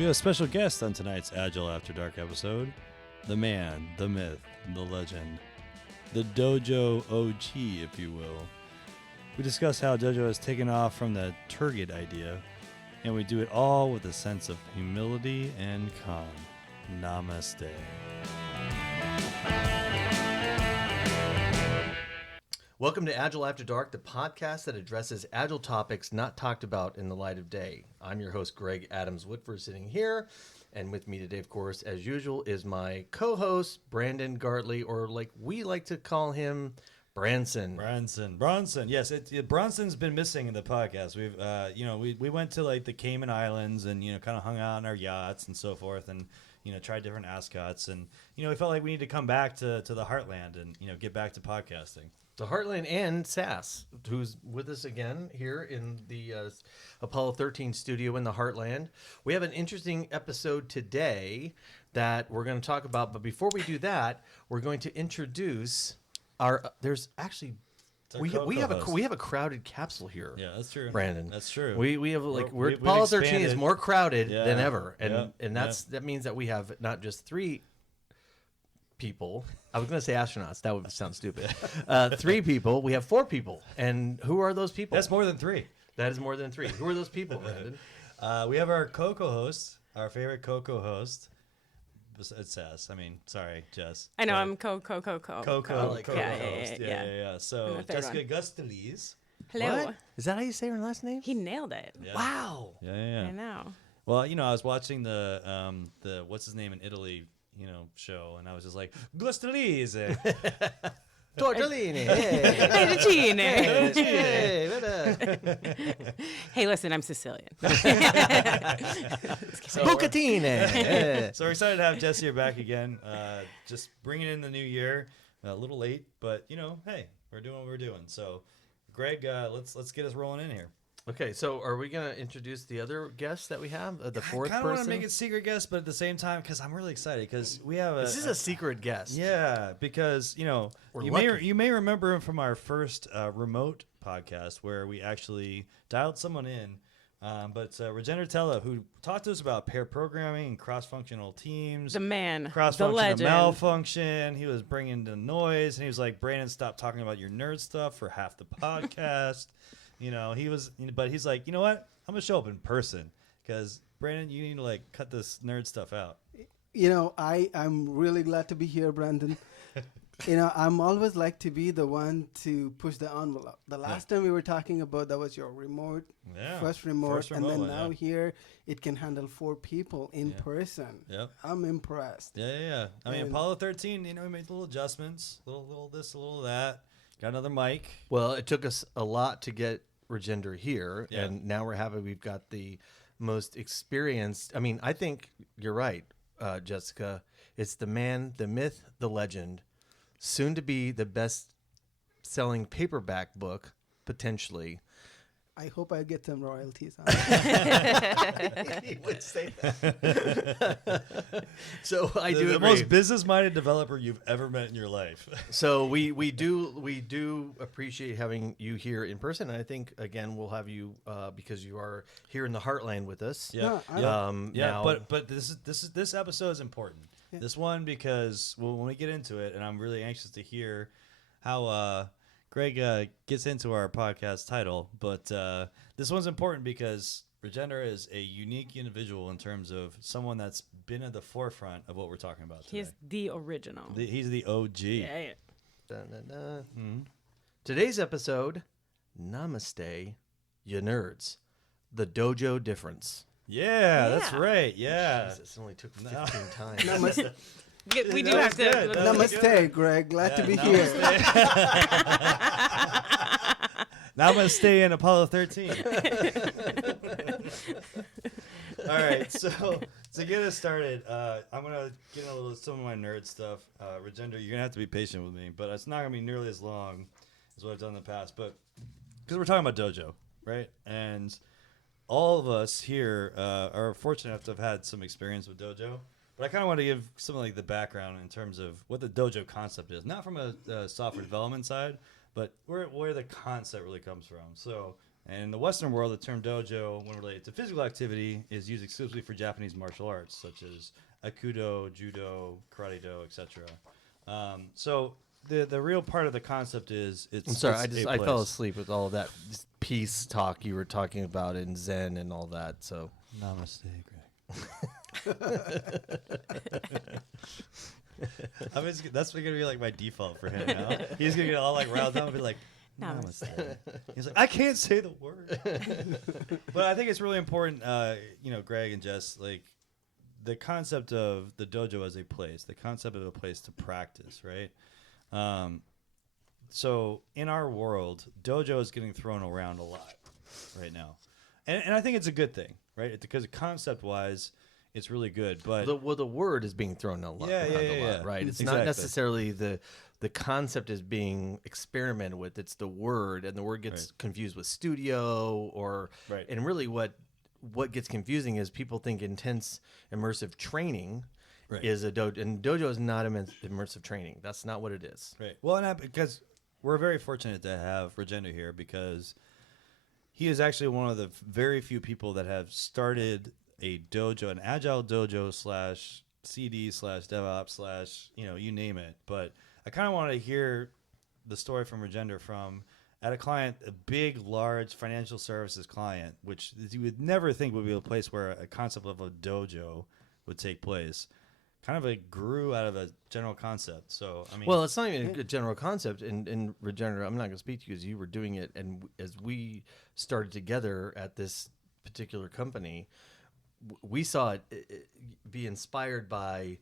We have a special guest on tonight's Agile After Dark episode. The man, the myth, the legend. The Dojo OG, if you will. We discuss how Dojo has taken off from the turgid idea, and we do it all with a sense of humility and calm. Namaste. Welcome to Agile After Dark, the podcast that addresses Agile topics not talked about in the light of day. I'm your host, Greg Adams-Whitford, sitting here. And with me today, of course, as usual, is my co-host, Brandon Gartley, or like we like to call him, Branson. Bronson. Yes, Bronson's been missing in the podcast. We've, we went to like the Cayman Islands and, kind of hung out on our yachts and so forth and, tried different ascots. And, we felt like we need to come back to the heartland and, get back to podcasting. The Heartland and Sass, who's with us again here in the Apollo 13 studio in the Heartland. We have an interesting episode today that we're going to talk about. But before we do that, we're going to introduce our. There's actually we have a crowded capsule here. Yeah, that's true, Brandon. That's true. We have Apollo 13 is more crowded than ever, and that means that we have not just three people. I was going to say astronauts. That would sound stupid. 3 people. We have 4 people. And who are those people? That's more than 3. That is more than 3. Who are those people, Brandon? We have our co-host, our favorite co-host. It's Sass. Sorry, Jess. I know, I'm co-host. Yeah. So, Jessica Gusteliz. Hello. What? Is that how you say her last name? He nailed it. Yeah. Wow. Yeah. I know. Well, I was watching the what's his name in Italy, show, and I was just like, Gusteliz. Tortellini. Hey, listen, I'm Sicilian. Bucatine. So we're excited to have Jess here back again. Just bringing in the new year. A little late, but hey, we're doing what we're doing. So, Greg, let's get us rolling in here. Okay, so are we going to introduce the other guests that we have? The fourth person? I kind of want to make it secret guest, but at the same time, because I'm really excited, because we have This is a secret guest. Yeah, because, you may remember him from our first remote podcast where we actually dialed someone in, but Regeneratella, who talked to us about pair programming and cross-functional teams. The man, cross-functional the legend. malfunction. He was bringing the noise, and he was like, Brandon, stop talking about your nerd stuff for half the podcast. But he's like, you know what? I'm going to show up in person because, Brandon, you need to, cut this nerd stuff out. I'm really glad to be here, Brandon. I'm always like to be the one to push the envelope. The last time we were talking about, that was your first remote, and then now here it can handle 4 people in person. Yep. I'm impressed. Yeah. Apollo 13, we made little adjustments, a little this, a little that. Got another mic. Well, it took us a lot to get Regender here, and now we've got the most experienced. I think you're right, Jessica. It's the man, the myth, the legend, soon to be the best-selling paperback book, potentially. I hope I get some royalties on it. He would say that. So I do the agree. most business-minded developer you've ever met in your life. So we do appreciate having you here in person. And I think again we'll have you because you are here in the Heartland with us. Yeah. Now, but this episode is important. Yeah. This one because when we get into it, and I'm really anxious to hear how. Greg gets into our podcast title, but this one's important because Regender is a unique individual in terms of someone that's been at the forefront of what we're talking about today. He's the original. He's the OG. Yeah. Mm-hmm. Today's episode, Namaste, you nerds. The Dojo difference. Yeah, that's right. Yeah. Jesus, it only took 15 times. We do have to. Namaste, Greg. Glad to be here. Namaste in Apollo 13. All right, so to get us started, I'm going to get into some of my nerd stuff. Regender, you're going to have to be patient with me, but it's not going to be nearly as long as what I've done in the past. But because we're talking about Dojo, right? And all of us here are fortunate enough to have had some experience with Dojo. But I kind of want to give some of the background in terms of what the Dojo concept is, not from a software development side, but where the concept really comes from. So And in the Western world, the term dojo, when related to physical activity, is used exclusively for Japanese martial arts, such as Aikido, Judo, Karate Do, etc. So the real part of the concept is it's. I'm sorry, it's I fell asleep with all of that peace talk you were talking about in Zen and all that. So Namaste, Greg. That's gonna be like my default for him now. He's gonna get all like riled up and be like, Namaste. He's like, I can't say the word. But I think it's really important, Greg and Jess, like the concept of the dojo as a place, the concept of a place to practice, right? So in our world, dojo is getting thrown around a lot right now. And I think it's a good thing, right? Because concept-wise, it's really good. But the word is being thrown a lot, right? It's not necessarily the concept is being experimented with. It's the word, and the word gets confused with studio and really what gets confusing is people think intense immersive training is a dojo, and dojo is not immersive training. That's not what it is. Right. Well, and because we're very fortunate to have Rajendra here because he is actually one of the very few people that have started a dojo, an agile dojo / CD / DevOps / you name it. But I kind of wanted to hear the story from Rajendra at a client, a big, large financial services client, which you would never think would be a place where a concept of a dojo would take place. Kind of grew out of a general concept. So, I mean, well, it's not even a general concept. And Regenerate, I'm not going to speak to you because you were doing it. And as we started together at this particular company, we saw it be inspired by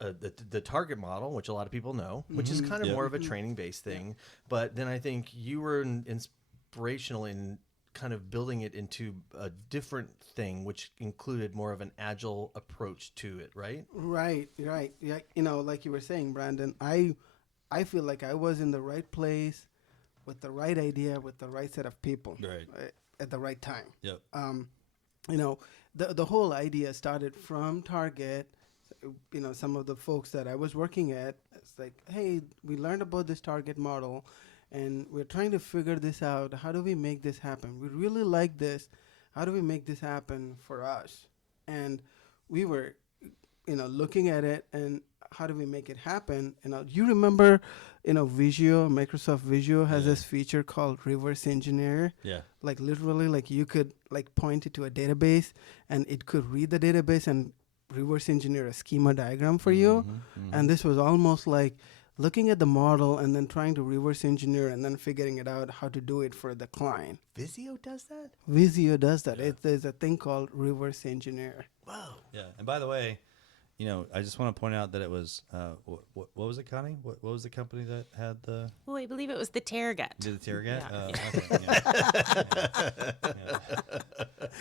the target model, which a lot of people know, which is kind of more of a training-based thing. But then I think you were inspirational in kind of building it into a different thing, which included more of an agile approach to it, right? Right. Yeah, like you were saying, Brandon, I feel like I was in the right place with the right idea, with the right set of people, at the right time. Yep. The whole idea started from Target. Some of the folks that I was working at, it's like, hey, we learned about this Target model, and we're trying to figure this out. How do we make this happen? We really like this. How do we make this happen for us? And we were, looking at it and how do we make it happen? You remember, Microsoft Visio has this feature called reverse engineer. Yeah. Like literally, like you could point it to a database and it could read the database and reverse engineer a schema diagram for you. And this was almost like looking at the model and then trying to reverse engineer and then figuring it out how to do it for the client. Visio does that? Visio does that. Yeah. There's a thing called reverse engineer. Wow. Yeah. And by the way, I just want to point out that it was what was it, Connie? What was the company that had the? Oh, I believe it was the Terragut. Did the Terragut? Yeah. Okay,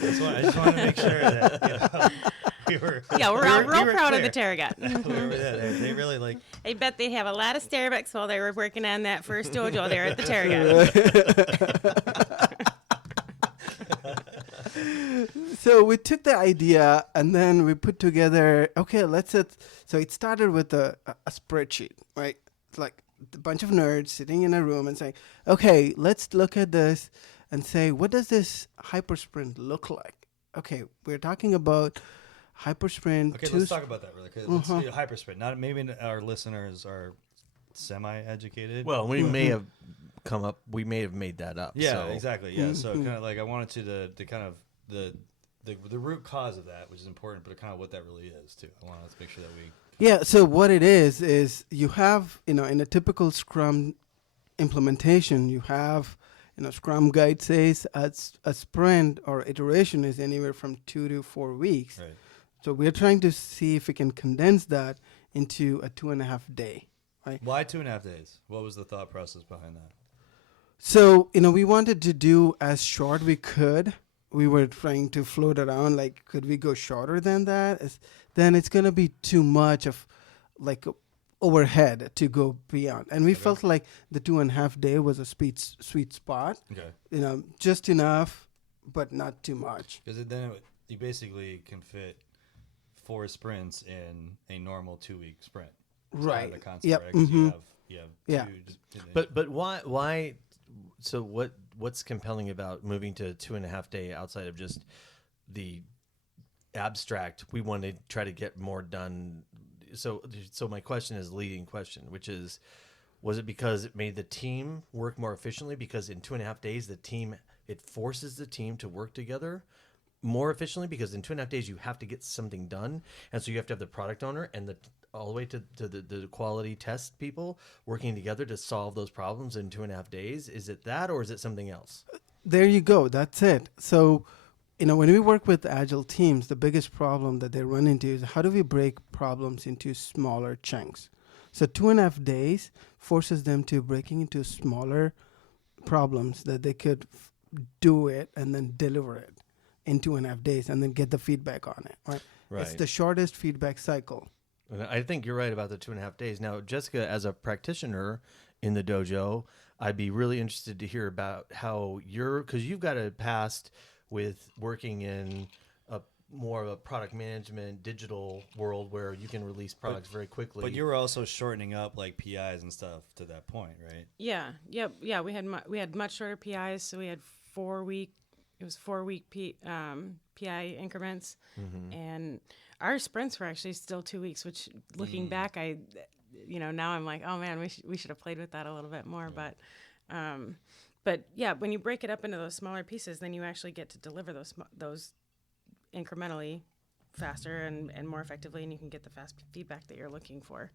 I just wanted to make sure that we were. Yeah, we're real proud of the clear. Terragut. They really like. I bet they have a lot of Starbucks while they were working on that first dojo there at the Terragut. So we took the idea and then we put together, so it started with a spreadsheet, right? It's like a bunch of nerds sitting in a room and saying, okay, let's look at this and say, what does this hypersprint look like? Okay, we're talking about hypersprint. Okay, let's talk about that really quick. Let's do hypersprint. Not maybe our listeners are semi-educated. Well, we may have made that up. Yeah, so. exactly. Yeah, so kind of like I wanted to kind of the root cause of that, which is important, but kind of what that really is too. I want to make sure that we. Yeah. So what it is you have in a typical Scrum implementation, you have Scrum guide says a sprint or iteration is anywhere from 2 to 4 weeks. Right. So we're trying to see if we can condense that into a 2.5 day. Right. Why 2.5 days? What was the thought process behind that? So we wanted to do as short we could. We were trying to float around, like, could we go shorter than that? Then it's going to be too much of, like, overhead to go beyond. And we felt like the 2.5 day was a sweet spot. Okay. Just enough, but not too much. Because you basically can fit 4 sprints in a normal 2-week sprint. That's Right. Kind of the concept, Yep. right? 'Cause you have Yeah. two. But why? So what what's compelling about moving to 2.5 day outside of just the abstract? We want to try to get more done. So my question is a leading question, which is, was it because it made the team work more efficiently? Because in 2.5 days, it forces the team to work together more efficiently, because in 2.5 days you have to get something done, and so you have to have the product owner and all the way to the quality test people working together to solve those problems in 2.5 days. Is it that, or is it something else? There you go. That's it. So, when we work with agile teams, the biggest problem that they run into is how do we break problems into smaller chunks? So 2.5 days forces them to breaking into smaller problems that they could do it and then deliver it in 2.5 days and then get the feedback on it. Right. It's the shortest feedback cycle. And I think you're right about the 2.5 days. Now, Jessica, as a practitioner in the dojo, I'd be really interested to hear about how because you've got a past with working in more of a product management digital world where you can release products very quickly. But you were also shortening up like PIs and stuff to that point, right? Yeah. Yep. Yeah. We had much shorter PIs, so we had 4-week. It was 4-week PI increments, and our sprints were actually still 2 weeks. Which, looking back, now I'm like, oh man, we should have played with that a little bit more. Yeah. But yeah, when you break it up into those smaller pieces, then you actually get to deliver those incrementally faster and more effectively, and you can get the fast feedback that you're looking for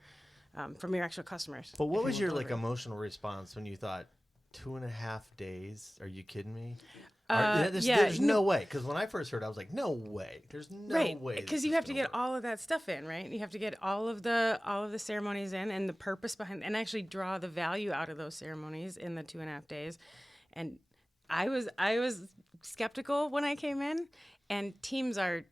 from your actual customers. But what was your emotional response when you thought 2.5 days? Are you kidding me? There's no way. Because when I first heard it, I was like, no way. There's no way. Because you have to get all of that stuff in, right? You have to get all of the ceremonies in, and the purpose behind, and actually draw the value out of those ceremonies in the 2.5 days. And I was skeptical when I came in, and teams are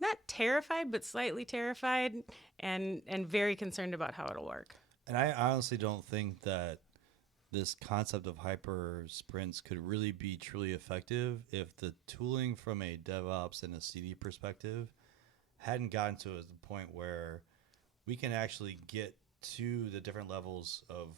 not terrified, but slightly terrified, and very concerned about how it'll work. And I honestly don't think that this concept of hyper sprints could really be truly effective if the tooling from a DevOps and a CD perspective hadn't gotten to the point where we can actually get to the different levels of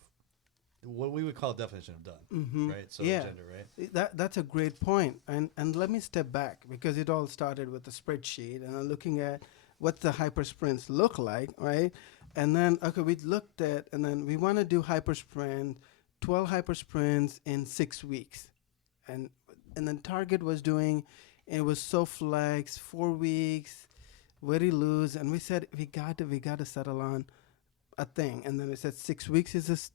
what we would call definition of done, right? So agenda, right? That's a great point. And let me step back, because it all started with the spreadsheet and looking at what the hyper sprints look like, right? And then, we looked at, and then we want to do hyper sprint, 12 hyper sprints in 6 weeks. And then Target was doing, it was so flex, 4 weeks, very loose. And we said, we got to settle on a thing. And then we said 6 weeks is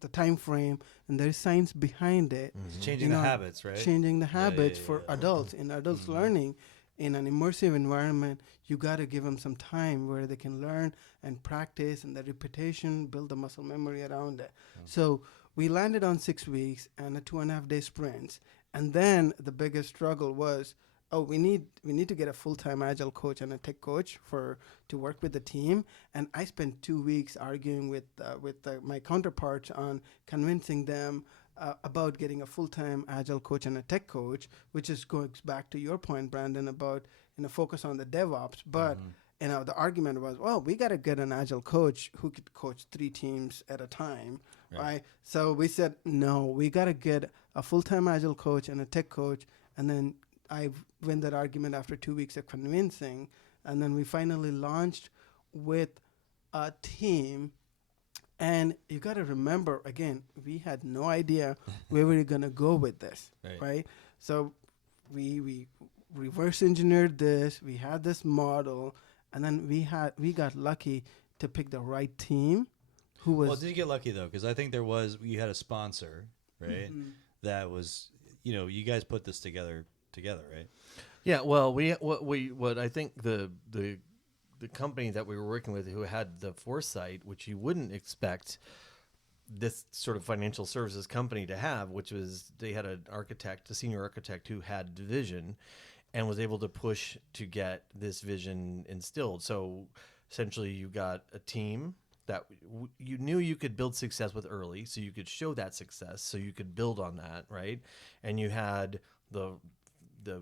the time frame, and there's science behind it. Changing the habits, right? Changing the habits for adults. In adults learning in an immersive environment, you got to give them some time where they can learn and practice, and the repetition, build the muscle memory around it. So we landed on 6 weeks and a 2.5 day sprints. And then the biggest struggle was, we need to get a full-time agile coach and a tech coach to work with the team. And I spent 2 weeks arguing with my counterparts on convincing them about getting a full-time agile coach and a tech coach, which goes back to your point, Brandon, about focus on the DevOps. But the argument was, we got to get an agile coach who could coach 3 teams at a time, right? So we said, no, we got to get a full-time agile coach and a tech coach, and then I win that argument after 2 weeks of convincing, and then we finally launched with a team. And you got to remember, again, we had no idea where we were going to go with this, right? So we reverse engineered this. We had this model, and then we got lucky to pick the right team. Who was? Well, did you get lucky though? Because I think you had a sponsor, right? That was, you guys put this together, right? Yeah. Well, what I think the company that we were working with, who had the foresight, which you wouldn't expect this sort of financial services company to have, which was they had a senior architect who had vision and was able to push to get this vision instilled. So essentially you got a team that you knew you could build success with early, so you could show that success, so you could build on that, right? And you had the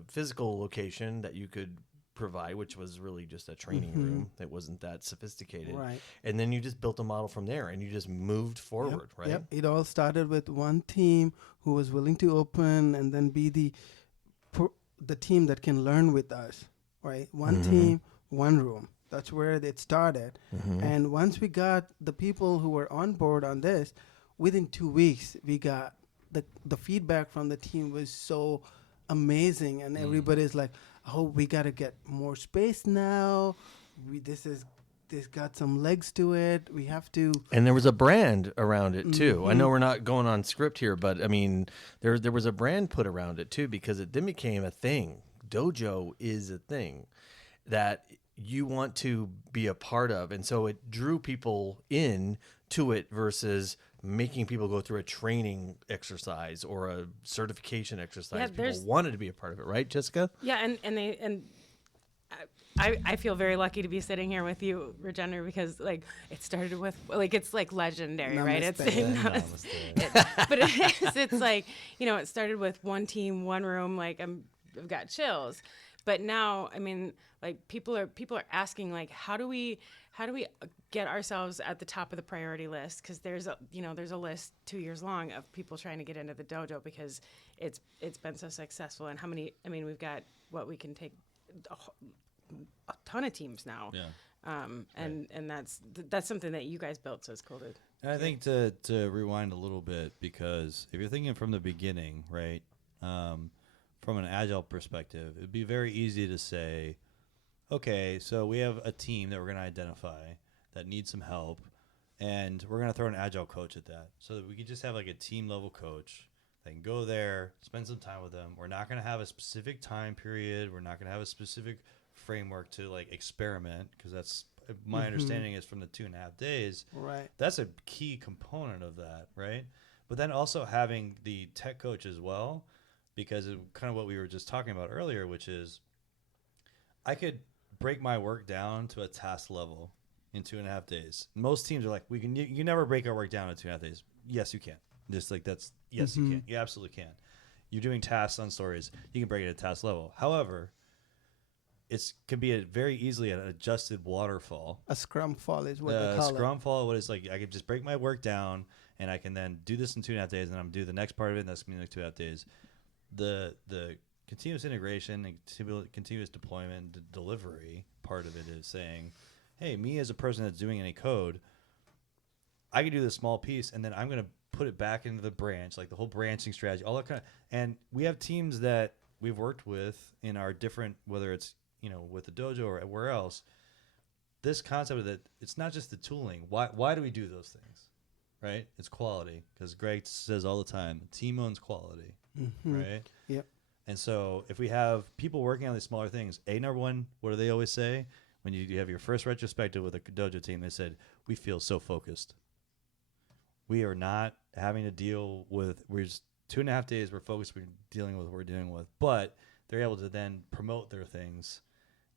physical location that you could provide, which was really just a training room that wasn't that sophisticated. Right. And then you just built a model from there, and you just moved forward, right? Yep. It all started with one team who was willing to open and then be the team that can learn with us, right? One team, one room. That's where it started. And once we got the people who were on board on this, within 2 weeks, we got the feedback from the team was so amazing. And everybody's like, oh, we got to get more space now. This got some legs to it. We have to. And there was a brand around it too. I know we're not going on script here, but I mean, there was a brand put around it too, because it then became a thing. Dojo is a thing that you want to be a part of, and so it drew people in to it versus making people go through a training exercise or a certification exercise. People wanted to be a part of it, right, Jessica? Yeah, and I feel very lucky to be sitting here with you, Regender, because like it started with like it's like legendary, Namaste. right? It's but it's like, you know, it started with one team, one room. Like I've got chills, but now I mean, like people are asking like, how do we get ourselves at the top of the priority list? Because there's a list 2 years long of people trying to get into the dojo because it's been so successful. And how many? I mean, we've got what we can take. A ton of teams now, and that's something that you guys built, so it's cool to. And I think to rewind a little bit, because if you're thinking from the beginning, right, from an agile perspective, it'd be very easy to say, okay, so we have a team that we're going to identify that needs some help, and we're going to throw an agile coach at that, so that we can just have like a team level coach that can go there, spend some time with them. We're not going to have a specific time period. We're not going to have a specific framework to like experiment, because that's my understanding is from the 2.5 days. Right. That's a key component of that, right? But then also having the tech coach as well, because of kind of what we were just talking about earlier, which is I could break my work down to a task level in 2.5 days. Most teams are like, you can never break our work down in 2.5 days. Yes, you can. Just like that's yes, you can. You absolutely can. You're doing tasks on stories. You can break it at task level. However, it can be very easily an adjusted waterfall. A scrum fall is what they call it. Scrum fall, what is like, I could just break my work down, and I can then do this in 2.5 days, and I'm do the next part of it, and that's going to be like 2.5 days. The continuous integration and continuous deployment, the delivery part of it is saying, hey, me as a person that's doing any code, I can do this small piece, and then I'm going to put it back into the branch, like the whole branching strategy, all that kind of. And we have teams that we've worked with in our different, whether it's with the dojo or where else. This concept of that, it's not just the tooling. Why do we do those things, right? It's quality, because Greg says all the time, team owns quality, right? Yep. And so if we have people working on these smaller things, number one, what do they always say when you have your first retrospective with a dojo team? They said, we feel so focused. We are not having to deal with, we're just 2.5 days, we're focused, we're dealing with what we're dealing with. But they're able to then promote their things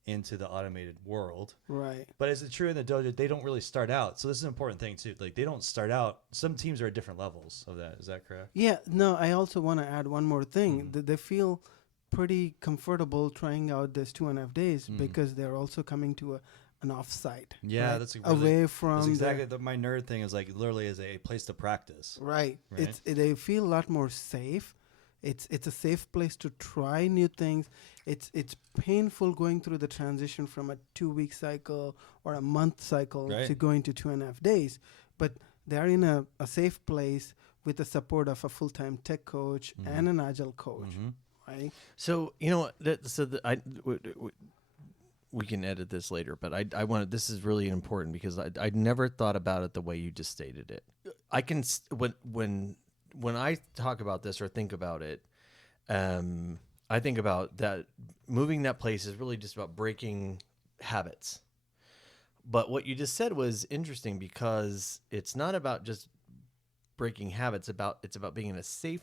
into the automated world. Right. But is it true in the dojo, they don't really start out? So this is an important thing too. Like they don't start out, some teams are at different levels of that. Is that correct? Yeah, no, I also want to add one more thing. They feel pretty comfortable trying out this 2.5 days because they're also coming to an offsite. Yeah, right? that's away from that's exactly my nerd thing is like literally as a place to practice. Right. They feel a lot more safe. It's a safe place to try new things. It's painful going through the transition from a 2-week cycle or a month cycle to going to 2.5 days, but they're in a safe place with the support of a full-time tech coach and an agile coach. Right. So we can edit this later, but I wanted, this is really important because I never thought about it the way you just stated it. I can, when I talk about this or think about it, I think about that moving that place is really just about breaking habits. But what you just said was interesting because it's not about just breaking habits, it's about being in a safe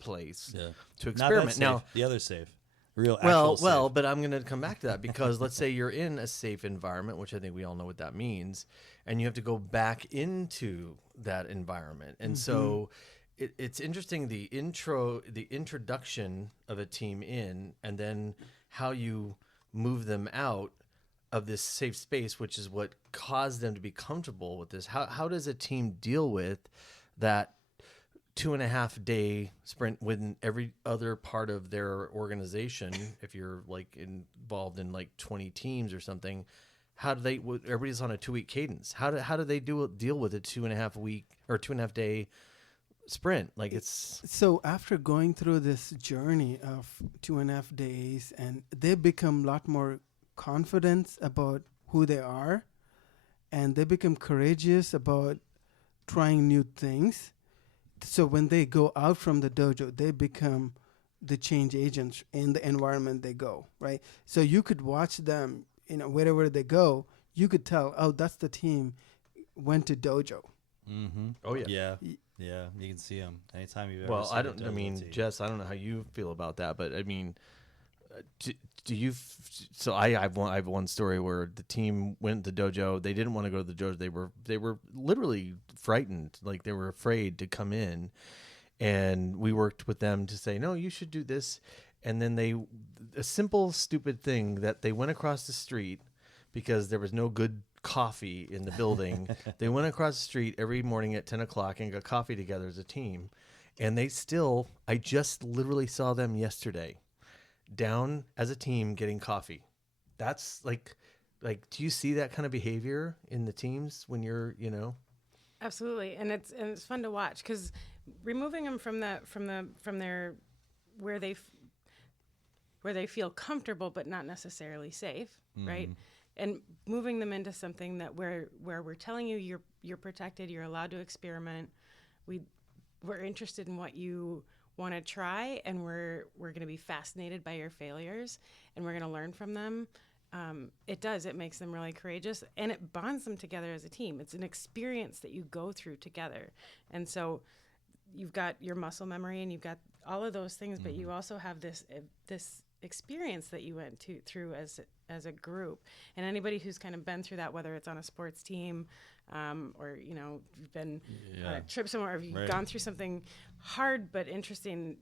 place to experiment. Now, the other safe. Well, but I'm going to come back to that because let's say you're in a safe environment, which I think we all know what that means, and you have to go back into that environment. And so it's interesting the introduction of a team in, and then how you move them out of this safe space, which is what caused them to be comfortable with this. How does a team deal with that 2.5 day sprint when every other part of their organization, if you're like involved in like 20 teams or something, how do they, everybody's on a 2-week cadence. How do they deal with a 2.5 week or 2.5 day sprint? Like it's so after going through this journey of 2.5 days, and they become a lot more confident about who they are, and they become courageous about trying new things. So when they go out from the dojo, they become the change agents in the environment they go, right? So you could watch them, wherever they go, you could tell, oh, that's the team went to dojo. Mm-hmm. Oh yeah. Yeah. Yeah, you can see them anytime you've ever Well, seen a dojo team. Jess, I don't know how you feel about that, but I mean, do you? So I have one story where the team went to dojo. They didn't want to go to the dojo. They were literally frightened, like they were afraid to come in, and we worked with them to say, no, you should do this. And then a simple, stupid thing that they went across the street because there was no good coffee in the building. They went across the street every morning at 10 o'clock and got coffee together as a team. And I just literally saw them yesterday down as a team getting coffee. That's like, do you see that kind of behavior in the teams when you're, Absolutely. And it's fun to watch, because removing them from their, where they feel comfortable, but not necessarily safe. Right. And moving them into something that where we're telling you you're protected, you're allowed to experiment. We're interested in what you want to try, and we're going to be fascinated by your failures, and we're going to learn from them. It makes them really courageous, and it bonds them together as a team. It's an experience that you go through together. And so you've got your muscle memory and you've got all of those things, but you also have this experience that you went through as a group. And anybody who's kind of been through that, whether it's on a sports team, or you've been on a trip somewhere, or you've gone through something hard but interesting,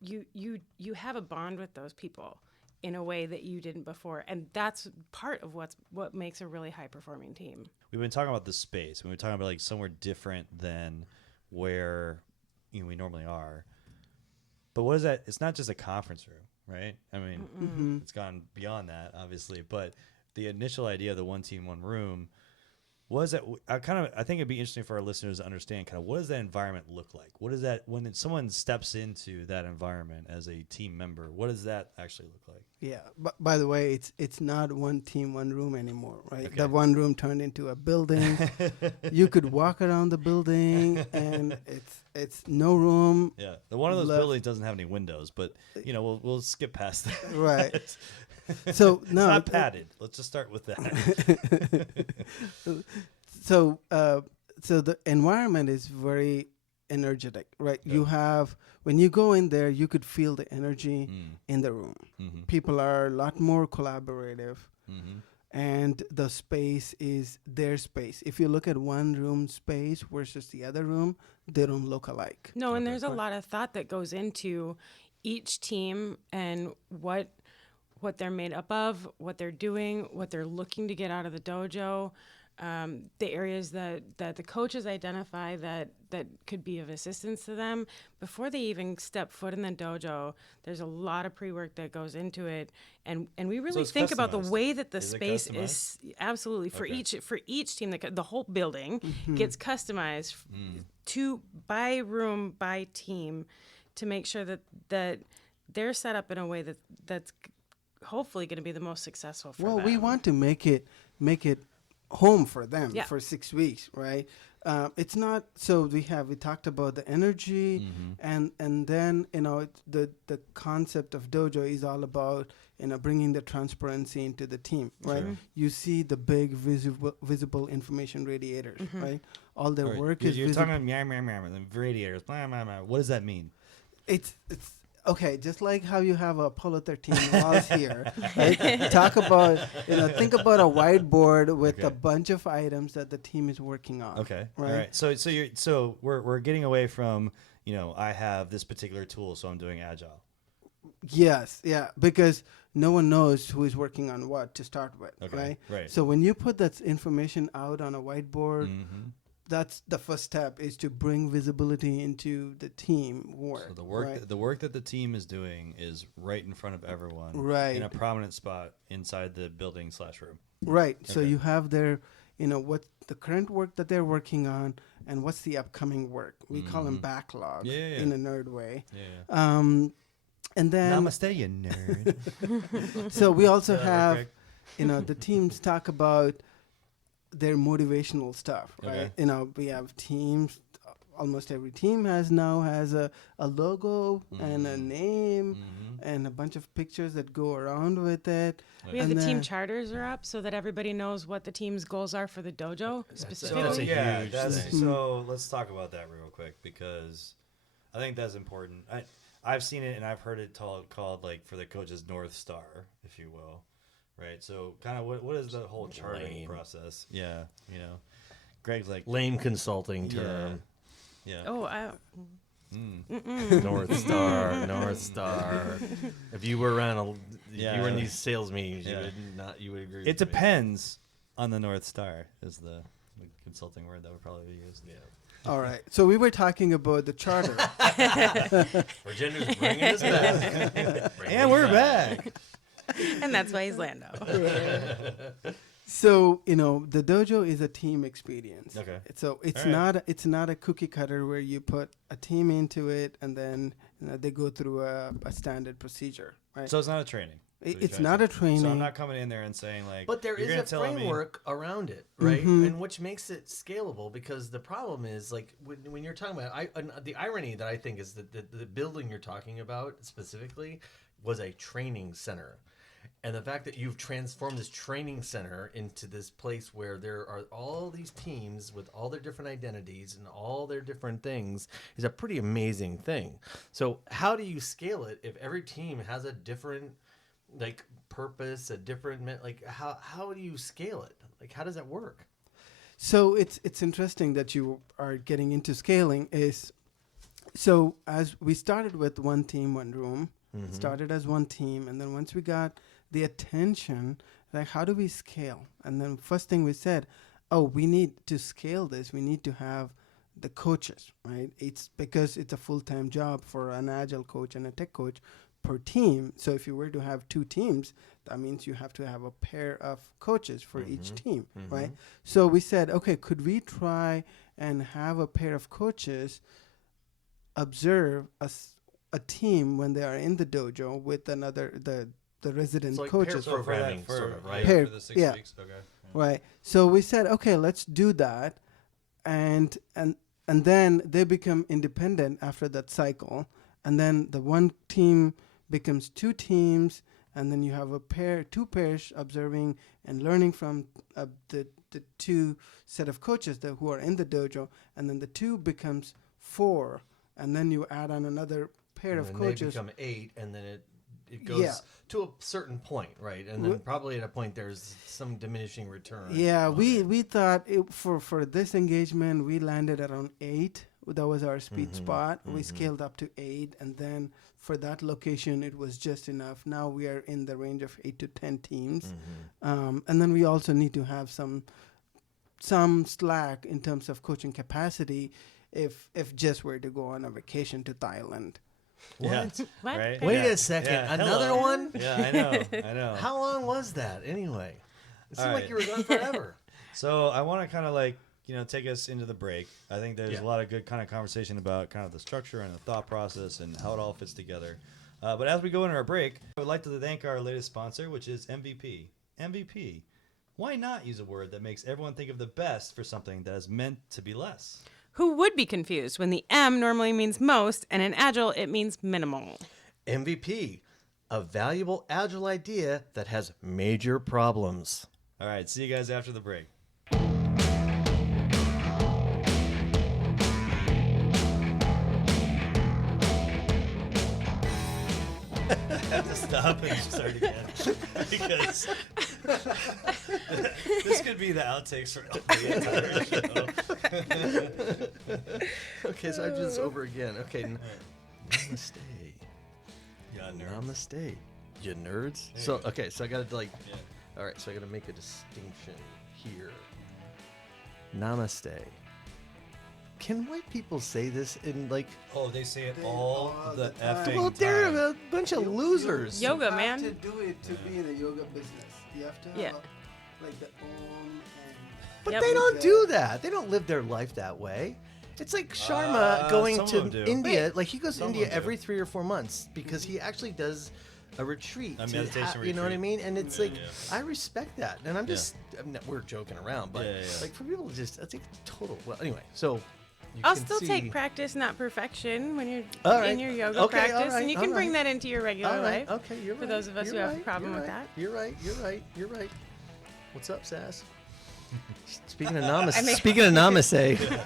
you have a bond with those people in a way that you didn't before, and that's part of what makes a really high performing team. We've been talking about the space. We've been talking about like somewhere different than where we normally are. But what is that? It's not just a conference room, right? I mean, it's gone beyond that, obviously. But the initial idea of the one team, one room, was that I think it'd be interesting for our listeners to understand kind of what does that environment look like? What is that when someone steps into that environment as a team member? What does that actually look like? Yeah, but by the way, it's not one team, one room anymore, right? Okay. The one room turned into a building. You could walk around the building, and it's no room. Yeah, one of those buildings doesn't have any windows, but we'll skip past that. Right. So no, it's not padded. Let's just start with that. So the environment is very energetic, right? Yeah. You have, when you go in there, you could feel the energy in the room. Mm-hmm. People are a lot more collaborative, and the space is their space. If you look at one room space versus the other room, they don't look alike. No, and there's a lot of thought that goes into each team and what they're made up of, what they're doing, what they're looking to get out of the dojo, the areas that the coaches identify that could be of assistance to them. Before they even step foot in the dojo, there's a lot of pre-work that goes into it. And we really think about the way that the space is absolutely for each team. The whole building gets customized by room, by team, to make sure that they're set up in a way that's hopefully going to be the most successful for them. Well, we want to make it home for them for 6 weeks, right? It's not, so we talked about the energy, and then the concept of dojo is all about bringing the transparency into the team, right? Sure. You see the big visible information radiators, right? All their work is you're talking about radiators. Blah, blah, blah. What does that mean? It's okay, just like how you have Apollo 13 walls here, right? Talk about, think about a whiteboard with a bunch of items that the team is working on. Okay, right? All right. So we're getting away from, I have this particular tool, so I'm doing agile. Yes, yeah, because no one knows who is working on what to start with, right? Right. So when you put that information out on a whiteboard, Mm-hmm. that's the first step, is to bring visibility into the team work. So the work, right? the work that the team is doing is right in front of everyone, Right. in a prominent spot inside the building/room. Right. So Okay. you have their, what the current work that they're working on, and what's the upcoming work. We call them backlog Yeah. in a nerd way. Yeah. And then Namaste, you nerd. so we also Yeah, have, right. the teams talk about their motivational stuff, right? Okay. We have teams. Almost every team has a logo and a name and a bunch of pictures that go around with it. We have And the team then- charters are up so that everybody knows what the team's goals are for the dojo specifically. That's a huge thing. So let's talk about that real quick, because I think that's important. I've seen it and I've heard it called like, for the coaches, North Star, if you will, right? So kind of what is the whole charting process? Yeah, Greg's like Lame consulting term. Yeah. Oh, North Star. If you were around, if you were in these sales meetings, Yeah. you would agree. It with me. depends on the North Star is the consulting word that would probably be used. Yeah. All right. So we were talking about the charter. Virginia's bringing us back. And we're back. and that's why he's Lando. So the dojo is a team experience. Okay. So it's All right. it's not a cookie cutter where you put a team into it and then they go through a standard procedure, right? So it's not a training. It's not a training. So I'm not coming in there and saying like. But there you're is gonna a tell me- framework around it, right? Mhm. And which makes it scalable, because the problem is, like, when you're talking about the irony that I think is that the building you're talking about specifically was a training center. And the fact that you've transformed this training center into this place where there are all these teams with all their different identities and all their different things is a pretty amazing thing. So how do you scale it if every team has a different purpose, a different how do you scale it? Like, how does that work? So it's interesting that you are getting into scaling. So as we started with one team, one room, started as one team, and then once we got the attention, like, how do we scale? And then first thing we said, we need to scale this. We need to have the coaches, right? It's because it's a full-time job for an agile coach and a tech coach per team. So if you were to have two teams, that means you have to have a pair of coaches for each team, right? So we said, okay, could we try and have a pair of coaches observe a team when they are in the dojo with the resident It's like coaches, pair programming, sort of, right? Pair- For the 6 yeah. weeks. Okay. right? So we said, okay, let's do that, and then they become independent after that cycle, and then the one team becomes two teams, and then you have two pairs observing and learning from the two set of coaches who are in the dojo, and then the two becomes 4, and then you add on another pair of And coaches. they become 8, and then it goes to a certain point, right? And then probably at a point there's some diminishing return. Yeah, we thought for this engagement we landed around 8. That was our sweet spot. We scaled up to 8, and then for that location it was just enough. Now we are in the range of 8 to 10 teams, and then we also need to have some slack in terms of coaching capacity if Jess were to go on a vacation to Thailand. What? What? Right? Wait Yeah. a second, Yeah. another Hello. one? Yeah, I know. How long was that anyway? It seemed All like right. you were gone forever. So I want to kind of take us into the break. I think there's Yeah. a lot of good kind of conversation about kind of the structure and the thought process and how it all fits together. But as we go into our break, I would like to thank our latest sponsor, which is MVP. MVP. Why not use a word that makes everyone think of the best for something that is meant to be less? Who would be confused when the M normally means most, and in Agile it means minimal? MVP, a valuable agile idea that has major problems. All right, see you guys after the break. I have to stop and start again because this could be the outtakes for the entire show. Okay, so I'm just over again. Okay, Namaste. Yeah, nerds. Namaste, you nerds. There So you go. okay, so I gotta like, Yeah. all right, so I gotta make a distinction here. Namaste. Can white people say this in like? Oh, they say it They all all the the time. effing Well, they're time. a bunch of losers. Yoga, You have man. to do it to be in the yoga business. You have to have Yeah. like the om and. But Yep. they don't Yeah. do that. They don't live their life that way. It's like Sharma going some to of them do. India. Like he goes to Some of India them do. every 3 or 4 months because he actually does a retreat. A to meditation you know what I retreat. mean? And it's Yeah, like, yeah. I respect that. And I'm just, we're joking around, but Yeah, yeah. like for people to just, I think total. Well, anyway, so. You I'll can still see, take practice, not perfection, when you're All right. in your yoga Okay, all practice, right, and you all can bring right. that into your regular All right, life. okay, you're For right. those of us you're who have a right, problem you're with right, that. You're right. You're right. What's up, Sass? Speaking of I Namaste. make- Speaking of Namaste.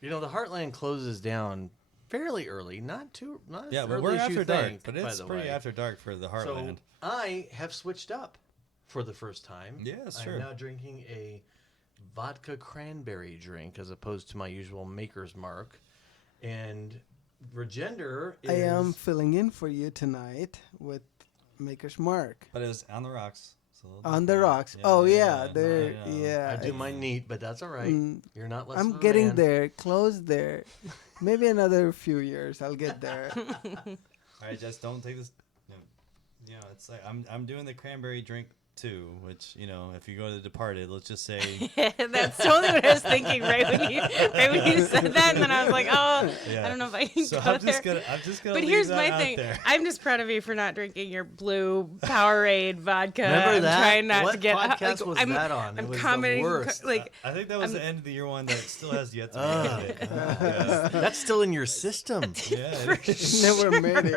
You know, the Heartland closes down fairly early, not as Yeah, but early we're as you after dark. think, But by it's the pretty way. after dark for the Heartland. So I have switched up for the first time. Yes, I'm sure. now drinking a vodka cranberry drink as opposed to my usual Maker's Mark. And Regender is... I am filling in for you tonight with Maker's Mark. But it was on the rocks. So On the rocks. Oh yeah, there. I know. Yeah. I do mine neat, but that's all right. Mm, You're not less I'm of a getting man. there, close there. Maybe another few years, I'll get there. All right, just don't take this. You know, it's like I'm doing the cranberry drink too, which if you go to The Departed, let's just say. That's totally what I was thinking right when you said that, and then I was like, oh, Yeah. I don't know if I can So go I'm just there. gonna. But leave here's that my out thing. there. I'm just proud of you for not drinking your blue Powerade vodka. Remember I'm that? trying not What to get podcast was I'm, that on? It I'm was the commenting worst. like I think that was I'm- the end of the year one that still has yet to Ugh. be edited. Yeah. That's still in your system. Yeah. Never made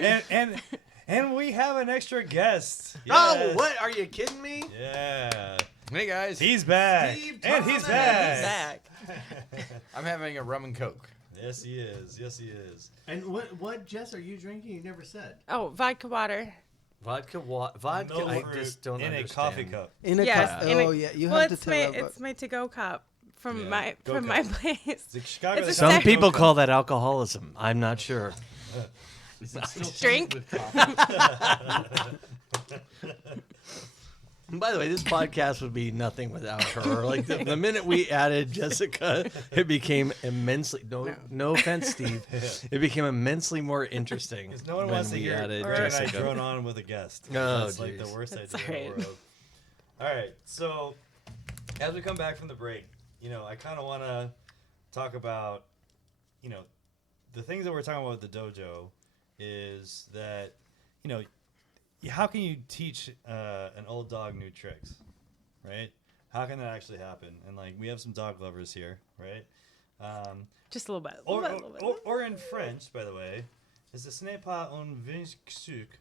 it. And we have an extra guest. Oh, Yes. what? Are you kidding me? Yeah. Hey guys, He's back. Steve And he's Thomas. back. back. I'm having a rum and coke. Yes, he is. Yes, he is. And what, Jess, are you drinking? You never said. Oh, vodka water. Vodka. Vodka. No I fruit just don't in understand. a coffee cup. In a Yes, cup. in a- Oh yeah, you well, have to it's tell my about. it's my to-go cup from Yeah, my go from cup. my place. The Chicago. It's a Some stack- people call that alcoholism. I'm not sure. Drink. And by the way, this podcast would be nothing without her. Like the minute we added Jessica, it became immensely no offense, Steve. It became immensely more interesting. Because no one when wants to we hear added Ray and I Jessica. drone on with a guest. Oh, That's like the jeez. worst That's idea in alright. the world. All right, so as we come back from the break, I kind of want to talk about, the things that we're talking about with the dojo is that, how can you teach an old dog new tricks, right? How can that actually happen? And like we have some dog lovers here, right? Just a little bit. Or in French, by the way, is ce n'est pas un vin sucre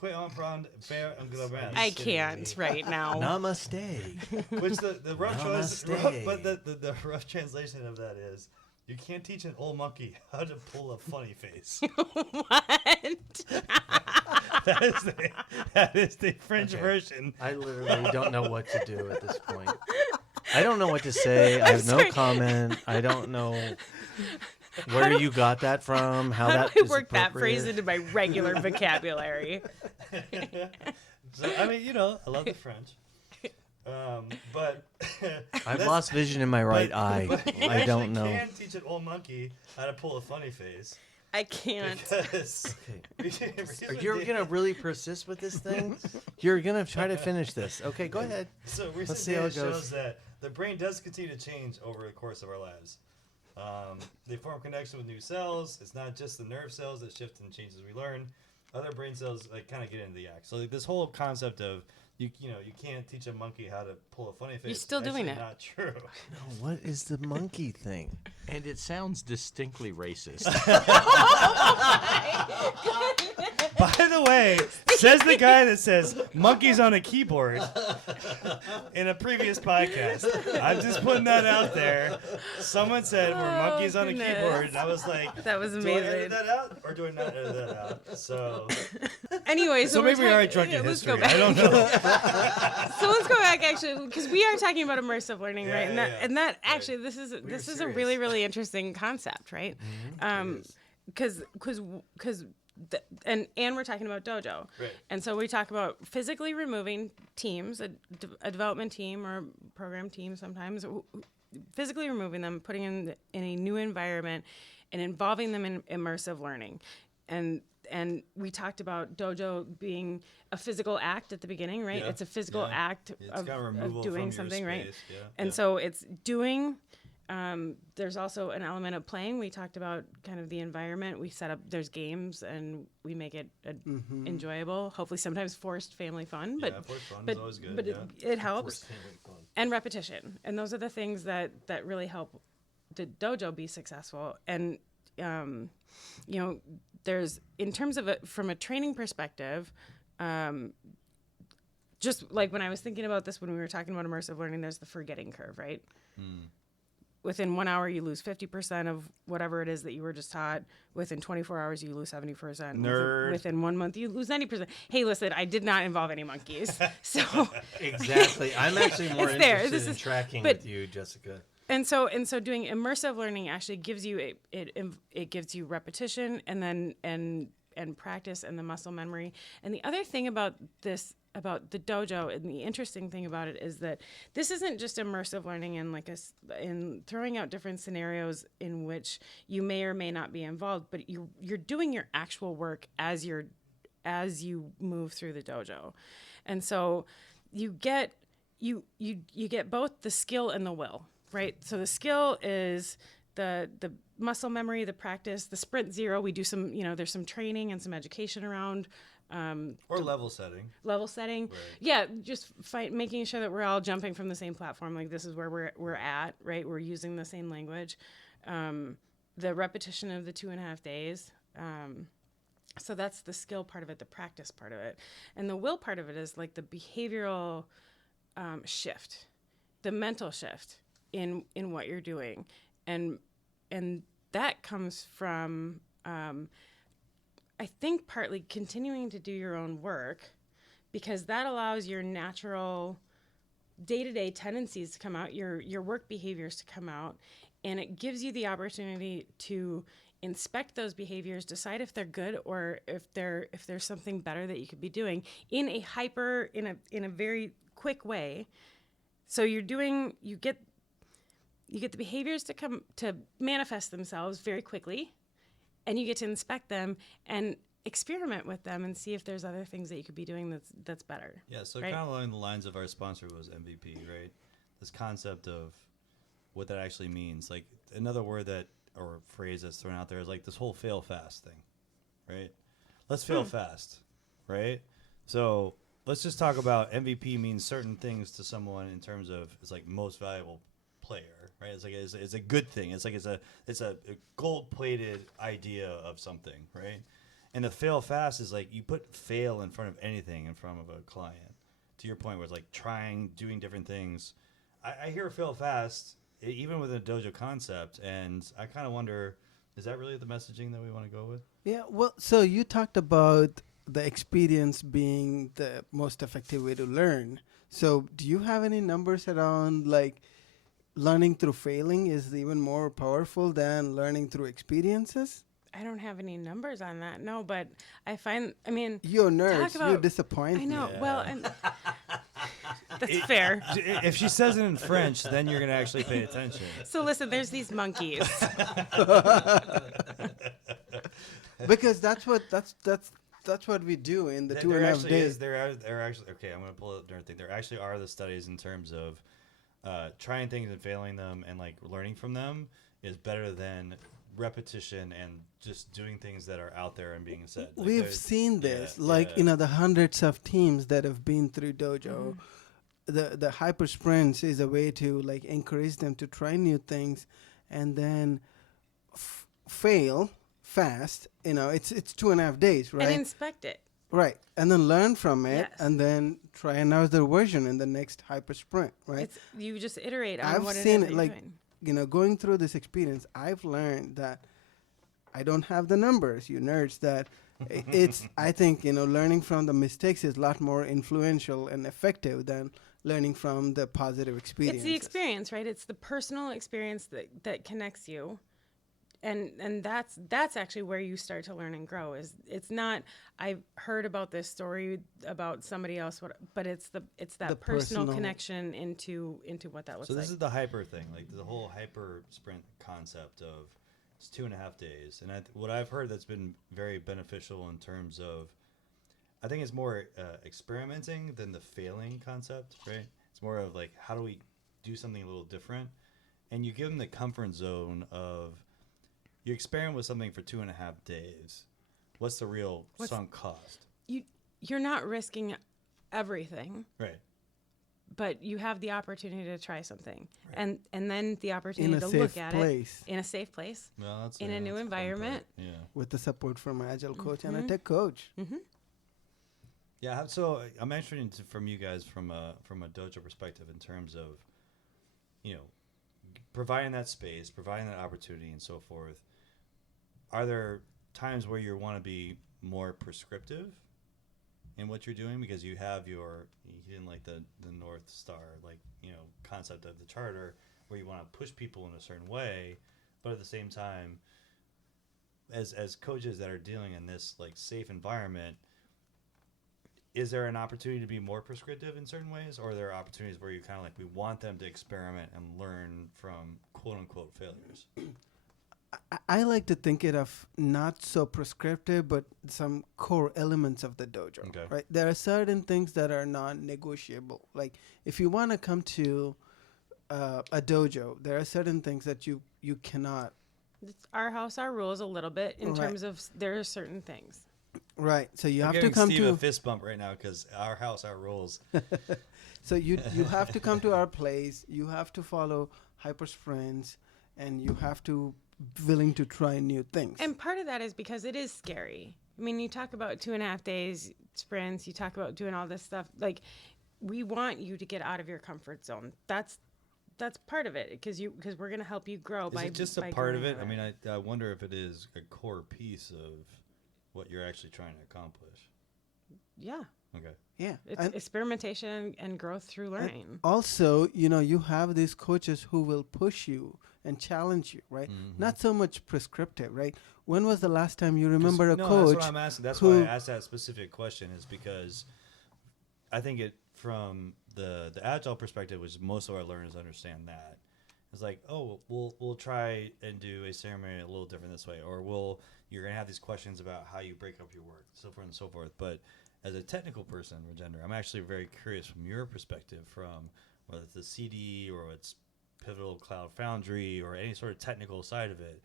que on prend faire un globin. I can't right now. Namaste. Which the rough Namaste. but the rough translation of that is you can't teach an old monkey how to pull a funny face. What? that is the French Okay. version. I literally don't know what to do at this point. I don't know what to say. I I'm have no sorry. comment. I don't know where you got that from. How How that do I is work that phrase appropriate. into my regular vocabulary? So, I mean, I love the French. But I've that's- lost vision in my right eye. but you I don't actually know. can teach an old monkey how to pull a funny face. I can't. Because Are you gonna really persist with this thing? You're gonna try to finish this. Okay, go ahead. So Let's recent see how data it goes. shows that the brain does continue to change over the course of our lives. They form connection with new cells. It's not just the nerve cells that shift and change as we learn. Other brain cells kind of get into the act. So this whole concept of you can't teach a monkey how to pull a funny face. still is doing actually it. Not true. No, what is the monkey thing? And it sounds distinctly racist. By the way, says the guy that says monkeys on a keyboard in a previous podcast. I'm just putting that out there. Someone said we're monkeys on a keyboard, and I was like, That was do I amazing. edit that out or do I not edit that out? So, Anyway, so we're maybe we are drunk in let's go history. back. I don't know. So let's go back actually, because we are talking about immersive learning, Yeah, right? And that yeah. and that actually this is a serious. really really interesting concept, right? Because and we're talking about Dojo, Right. and so we talk about physically removing teams, a development team or program team sometimes, physically removing them, putting in a new environment, and involving them in immersive learning, and we talked about Dojo being a physical act at the beginning, right? Yeah. It's a physical Yeah. act It's of got removal doing from your something, right? space, yeah, And yeah. so it's doing. There's also an element of playing. We talked about kind of the environment. We set up, there's games, and we make it enjoyable, hopefully sometimes forced family fun. But, Yeah, forced fun is but, always good, but yeah. it helps. And repetition. And those are the things that really help the dojo be successful. And, there's, in terms of it, from a training perspective, just like when I was thinking about this, when we were talking about immersive learning, there's the forgetting curve, right? Within 1 hour, you lose 50% of whatever it is that you were just taught. Within 24 hours, you lose 70%. Nerd. Within 1 month, you lose 90%. Hey, listen, I did not involve any monkeys. So Exactly. I'm actually more It's there. interested This in is- tracking but- with you, Jessica. And so doing immersive learning actually gives you it gives you repetition and then and practice and the muscle memory. And the other thing about the dojo, and the interesting thing about it, is that this isn't just immersive learning in throwing out different scenarios in which you may or may not be involved, but you're doing your actual work as you move through the dojo. And so you get both the skill and the will. Right. So the skill is the muscle memory, the practice, the sprint zero. We do some, there's some training and some education around Or level setting. Right. Yeah, just making sure that we're all jumping from the same platform. Like, this is where we're at, right? We're using the same language. The repetition of the 2.5 days. So that's the skill part of it, the practice part of it. And the will part of it is like the behavioral shift, the mental shift in what you're doing. And that comes from, I think, partly continuing to do your own work, because that allows your natural day-to-day tendencies to come out, your work behaviors to come out, and it gives you the opportunity to inspect those behaviors, decide if they're good or if there's something better that you could be doing in a very quick way. So you get the behaviors to manifest themselves very quickly, and you get to inspect them and experiment with them and see if there's other things that you could be doing that's better. Yeah, so right? kind of along the lines of our sponsor was MVP, right? This concept of what that actually means. Like, another word or phrase that's thrown out there is like this whole fail fast thing, right? Let's fail fast, right? So let's just talk about MVP means certain things to someone in terms of it's like most valuable player, right? It's like it's a good thing. It's like it's a gold-plated idea of something, right? And the fail fast is like you put fail in front of anything in front of a client. To your point, where it's like doing different things. I hear fail fast even with a dojo concept, and I kind of wonder, is that really the messaging that we want to go with? Yeah, well, so you talked about the experience being the most effective way to learn. So do you have any numbers around, like, learning through failing is even more powerful than learning through experiences? I don't have any numbers on that, no, but you're nerds. You're disappointed. I know. Yeah. Well, that's fair. If she says it in French, then you're going to actually pay attention. So listen, there's these monkeys. Because that's what we do in the There 2.5 actually days. there are actually, okay, I'm going to pull up another thing. There actually are the studies in terms of trying things and failing them and like learning from them is better than repetition and just doing things that are out there and being said. Like, We've seen this, the hundreds of teams that have been through Dojo. The hyper sprints is a way to like encourage them to try new things, and then fail fast. It's 2.5 days, right? And inspect it. Right, and then learn from it, Yes. and then try another version in the next hyper sprint, right? You just iterate on I've what seen it is it, that like, you're doing. going through this experience, I've learned that I don't have the numbers, you nerds, that I think, learning from the mistakes is a lot more influential and effective than learning from the positive experiences. It's the experience, right? It's the personal experience that connects you. And that's actually where you start to learn and grow. It's not I've heard about this story about somebody else, but it's that personal connection into what that looks So like. this is the hyper thing, like the whole hyper sprint concept of it's 2.5 days. And what I've heard that's been very beneficial in terms of, I think it's more experimenting than the failing concept, right? It's more of like, how do we do something a little different? And you give them the comfort zone of, you experiment with something for 2.5 days. What's the real sunk cost? You're not risking everything, Right. but you have the opportunity to try something, and then the opportunity to safe look at place. it in a safe place, Well, that's in a new that's the fun part. environment. Yeah. With the support from an agile coach and a tech coach. Mm-hmm. Yeah. So I'm interested from you guys from a dojo perspective in terms of, providing that space, providing that opportunity, and so forth. Are there times where you want to be more prescriptive in what you're doing because you didn't like the North Star, concept of the charter where you want to push people in a certain way, but at the same time, as coaches that are dealing in this safe environment, is there an opportunity to be more prescriptive in certain ways, or are there opportunities where you kind of we want them to experiment and learn from quote unquote failures? I like to think it of not so prescriptive, but some core elements of the dojo. Okay. Right? There are certain things that are non-negotiable. Like if you want to come to a dojo, there are certain things that you cannot. It's our house, our rules a little bit in Right. terms of there are certain things. Right. So you I'm have to giving come Steve to a fist bump right now because our house, our rules. So you have to come to our place. You have to follow hyper sprints, and you have to willing to try new things. And part of that is because it is scary. I mean, you talk about 2.5 days sprints. You talk about doing all this stuff. Like, we want you to get out of your comfort zone. That's part of it because we're gonna help you grow. Is it just a part of it? I mean, I wonder if it is a core piece of what you're actually trying to accomplish. Yeah. Okay. Yeah. It's experimentation and growth through learning. Also, you have these coaches who will push you and challenge you, right? Mm-hmm. Not so much prescriptive, right? When was the last time you remember a No, coach? that's what I'm asking. That's why I asked that specific question, is because I think it from the agile perspective, which most of our learners understand that. It's like, oh, we'll try and do a ceremony a little different this way, or you're gonna have these questions about how you break up your work, so forth and so forth. But as a technical person, Rajendra, I'm actually very curious from your perspective, from whether it's the CD or it's Pivotal Cloud Foundry or any sort of technical side of it.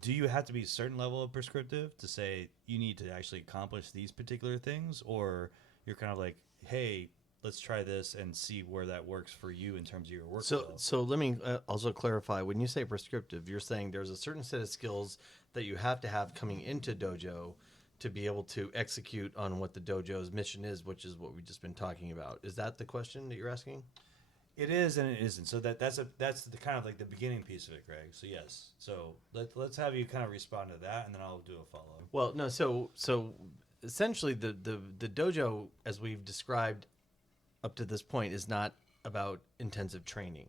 Do you have to be a certain level of prescriptive to say you need to actually accomplish these particular things, or you're kind of like, hey, let's try this and see where that works for you in terms of your workflow? So let me also clarify. When you say prescriptive, you're saying there's a certain set of skills that you have to have coming into dojo to be able to execute on what the dojo's mission is, which is what we've just been talking about. Is that the question that you're asking? It is and it isn't. So that's the kind of like the beginning piece of it, Greg. So yes. So let's have you kind of respond to that, and then I'll do a follow up. Well, no. So essentially, the dojo, as we've described up to this point, is not about intensive training,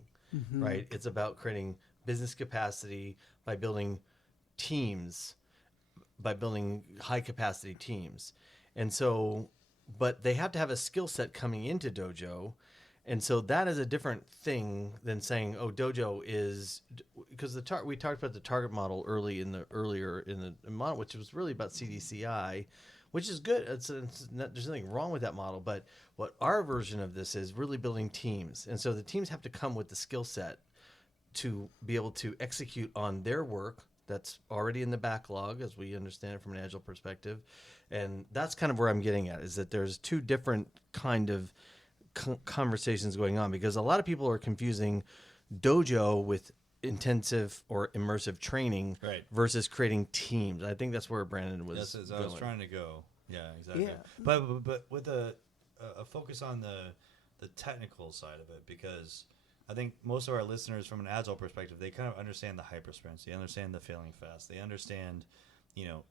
right? It's about creating business capacity by building teams, by building high capacity teams. And so, but they have to have a skill set coming into dojo. And so that is a different thing than saying, oh, dojo is, because we talked about the target model earlier in the model, which was really about CDCI, which is good. There's nothing wrong with that model. But what our version of this is really building teams. And so the teams have to come with the skill set to be able to execute on their work that's already in the backlog, as we understand it from an agile perspective. And that's kind of where I'm getting at, is that there's two different kind of conversations going on, because a lot of people are confusing dojo with intensive or immersive training Right. versus creating teams. I think that's where Brandon was That's as I going. was trying to go. Yeah, exactly. Yeah. But with a focus on the technical side of it, because I think most of our listeners, from an agile perspective, they kind of understand the hyper sprints. They understand the failing fast. They understand,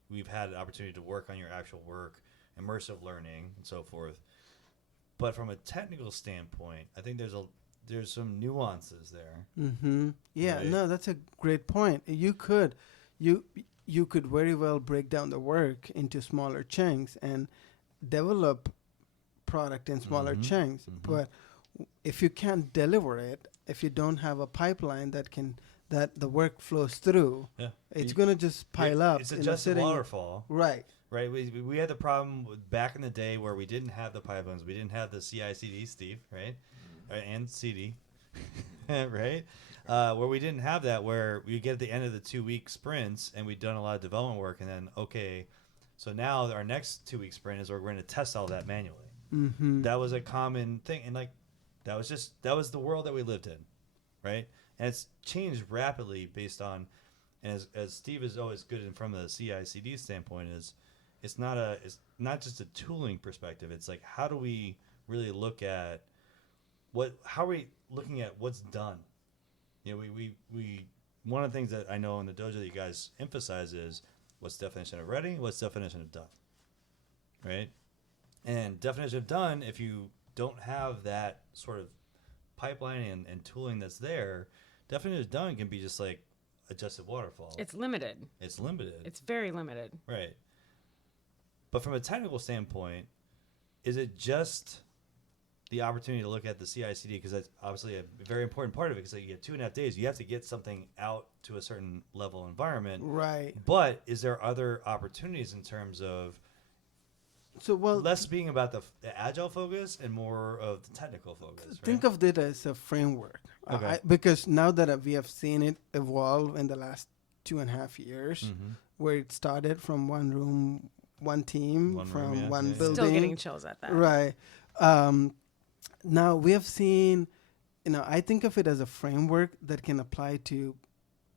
we've had an opportunity to work on your actual work, immersive learning, and so forth. But from a technical standpoint, I think there's some nuances there. Mm-hmm. Yeah, Right. no, that's a great point. You could very well break down the work into smaller chunks and develop product in smaller Mhm. chunks. Mhm. But if you can't deliver it, if you don't have a pipeline that the work flows through, Yeah. it's gonna just pile up. It's you know, adjusted sitting- waterfall. Right. Right, we had the problem back in the day where we didn't have the pipelines, we didn't have the CI/CD, Steve, right, and CD, right, where we didn't have that, where we get at the end of the 2-week sprints and we've done a lot of development work, and then so now our next 2-week sprint is where we're going to test all that manually. Mm-hmm. That was a common thing, and that was the world that we lived in, right, and it's changed rapidly based on, and as Steve is always good from the CI/CD standpoint is. It's not just a tooling perspective. It's like, how do we really look at how are we looking at what's done? We one of the things that I know in the dojo that you guys emphasize is what's definition of ready, what's definition of done, right? And definition of done, if you don't have that sort of pipeline and tooling that's there, definition of done can be just like adjusted waterfall. It's limited. It's limited. It's very limited. Right. But from a technical standpoint, is it just the opportunity to look at the CI/CD? Because that's obviously a very important part of it. Because you get 2.5 days, you have to get something out to a certain level environment. Right. But is there other opportunities in terms of less being about the agile focus and more of the technical focus? Think of it as a framework. Okay. Because now that we have seen it evolve in the last 2.5 years, Mm-hmm. where it started from one room, one team, one building. Still getting chills at that. Right. Now we have seen, I think of it as a framework that can apply to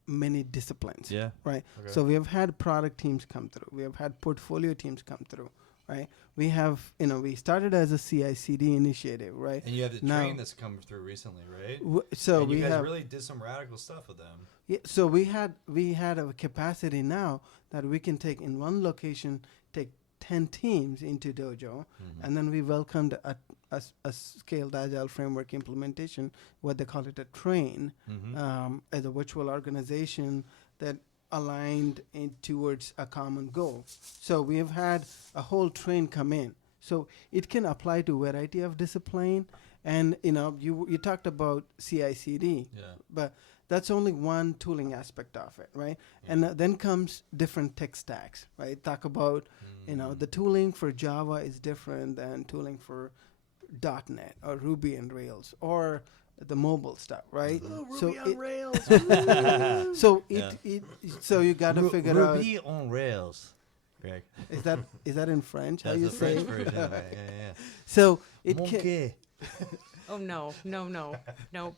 many disciplines. Yeah. Right. Okay. So we have had product teams come through. We have had portfolio teams come through. Right. We have, we started as a CI/CD initiative. Right. And you have the Now- train that's come through recently, right? So and you we guys have really did some radical stuff with them. Yeah, so we had a capacity now that we can take in one location, take 10 teams into Dojo, and then we welcomed a scaled agile framework implementation, what they call it a train, as a virtual organization that aligned towards a common goal. So we have had a whole train come in. So it can apply to a variety of discipline, and you talked about CI/CD, but that's only one tooling aspect of it, right? Yeah. And then comes different tech stacks, right? Talk about, the tooling for Java is different than tooling for .NET or Ruby and Rails or the mobile stuff, right? Ruby on Rails. So you got to figure out, Ruby on Rails. Greg. is that in French? How That's you the say? French version. Yeah. So it can. Monkey. Oh no. Nope.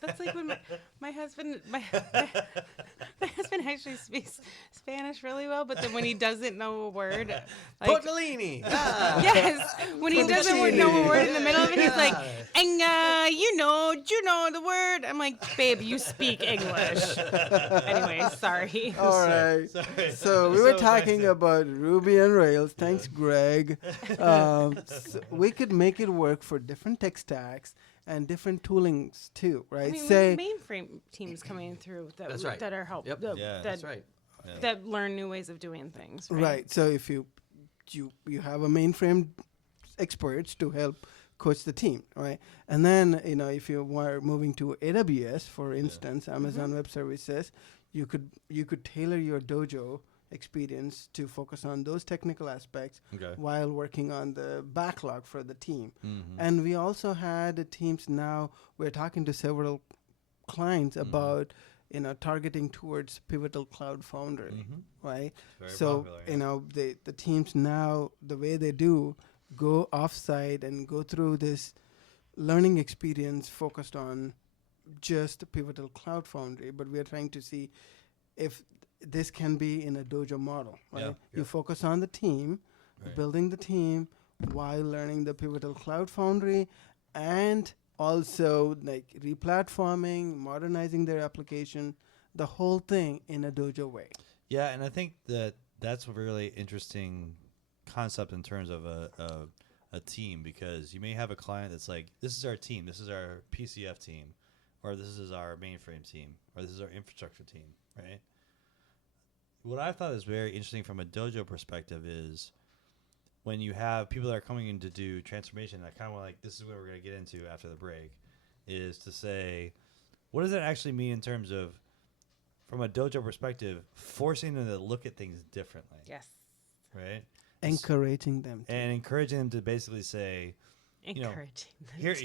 That's like when my husband my husband actually speaks Spanish really well, but then when he doesn't know a word, like Tortellini. yes, when he doesn't know a word in the middle of it, he's like, and you know the word. I'm like, babe, you speak English. Anyway, sorry. All right. Sorry. So we were talking about Ruby and Rails. Thanks, Greg. So we could make it work for different tech stacks and different toolings too, right? I mean, Say mainframe teams coming through that That's right. that are help Yep. Yeah. That's right. that learn new ways of doing things. Right. right. So if you have a mainframe experts to help coach the team, right? And then if you were moving to AWS, for instance, Amazon Web Services, you could tailor your Dojo experience to focus on those technical aspects while working on the backlog for the team. And we also had teams now, we're talking to several clients about targeting towards Pivotal Cloud Foundry, right? Very So popular, the teams now, the way they do, go offsite and go through this learning experience focused on just Pivotal Cloud Foundry, but we are trying to see if this can be in a dojo model, right? Yeah. You focus on the team, Right. building the team while learning the Pivotal Cloud Foundry, and also like replatforming, modernizing their application, the whole thing in a dojo way. Yeah, and I think that's a really interesting concept in terms of a team, because you may have a client that's like, this is our team, this is our PCF team, or this is our mainframe team, or this is our infrastructure team, right? What I thought is very interesting from a dojo perspective is when you have people that are coming in to do transformation, I kind of like, this is what we're going to get into after the break, is to say, what does that actually mean in terms of, from a dojo perspective, forcing them to look at things differently, Yes. right? Encouraging them to. And encouraging them to basically say, you know, Encouraging them here's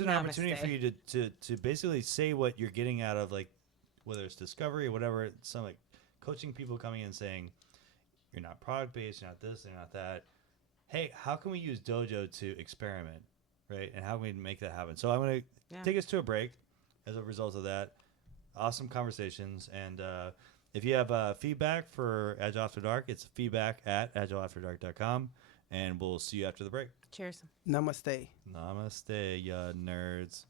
to. an opportunity for Namaste. you to basically say what you're getting out of, like, whether it's discovery or whatever, some like coaching people coming in and saying, you're not product based, you're not this, you're not that. Hey, how can we use Dojo to experiment, right? And how can we make that happen? So I'm going to take us to a break as a result of that. Awesome conversations. And if you have feedback for Agile After Dark, it's feedback@agileafterdark.com. And we'll see you after the break. Cheers. Namaste. Namaste, ya nerds.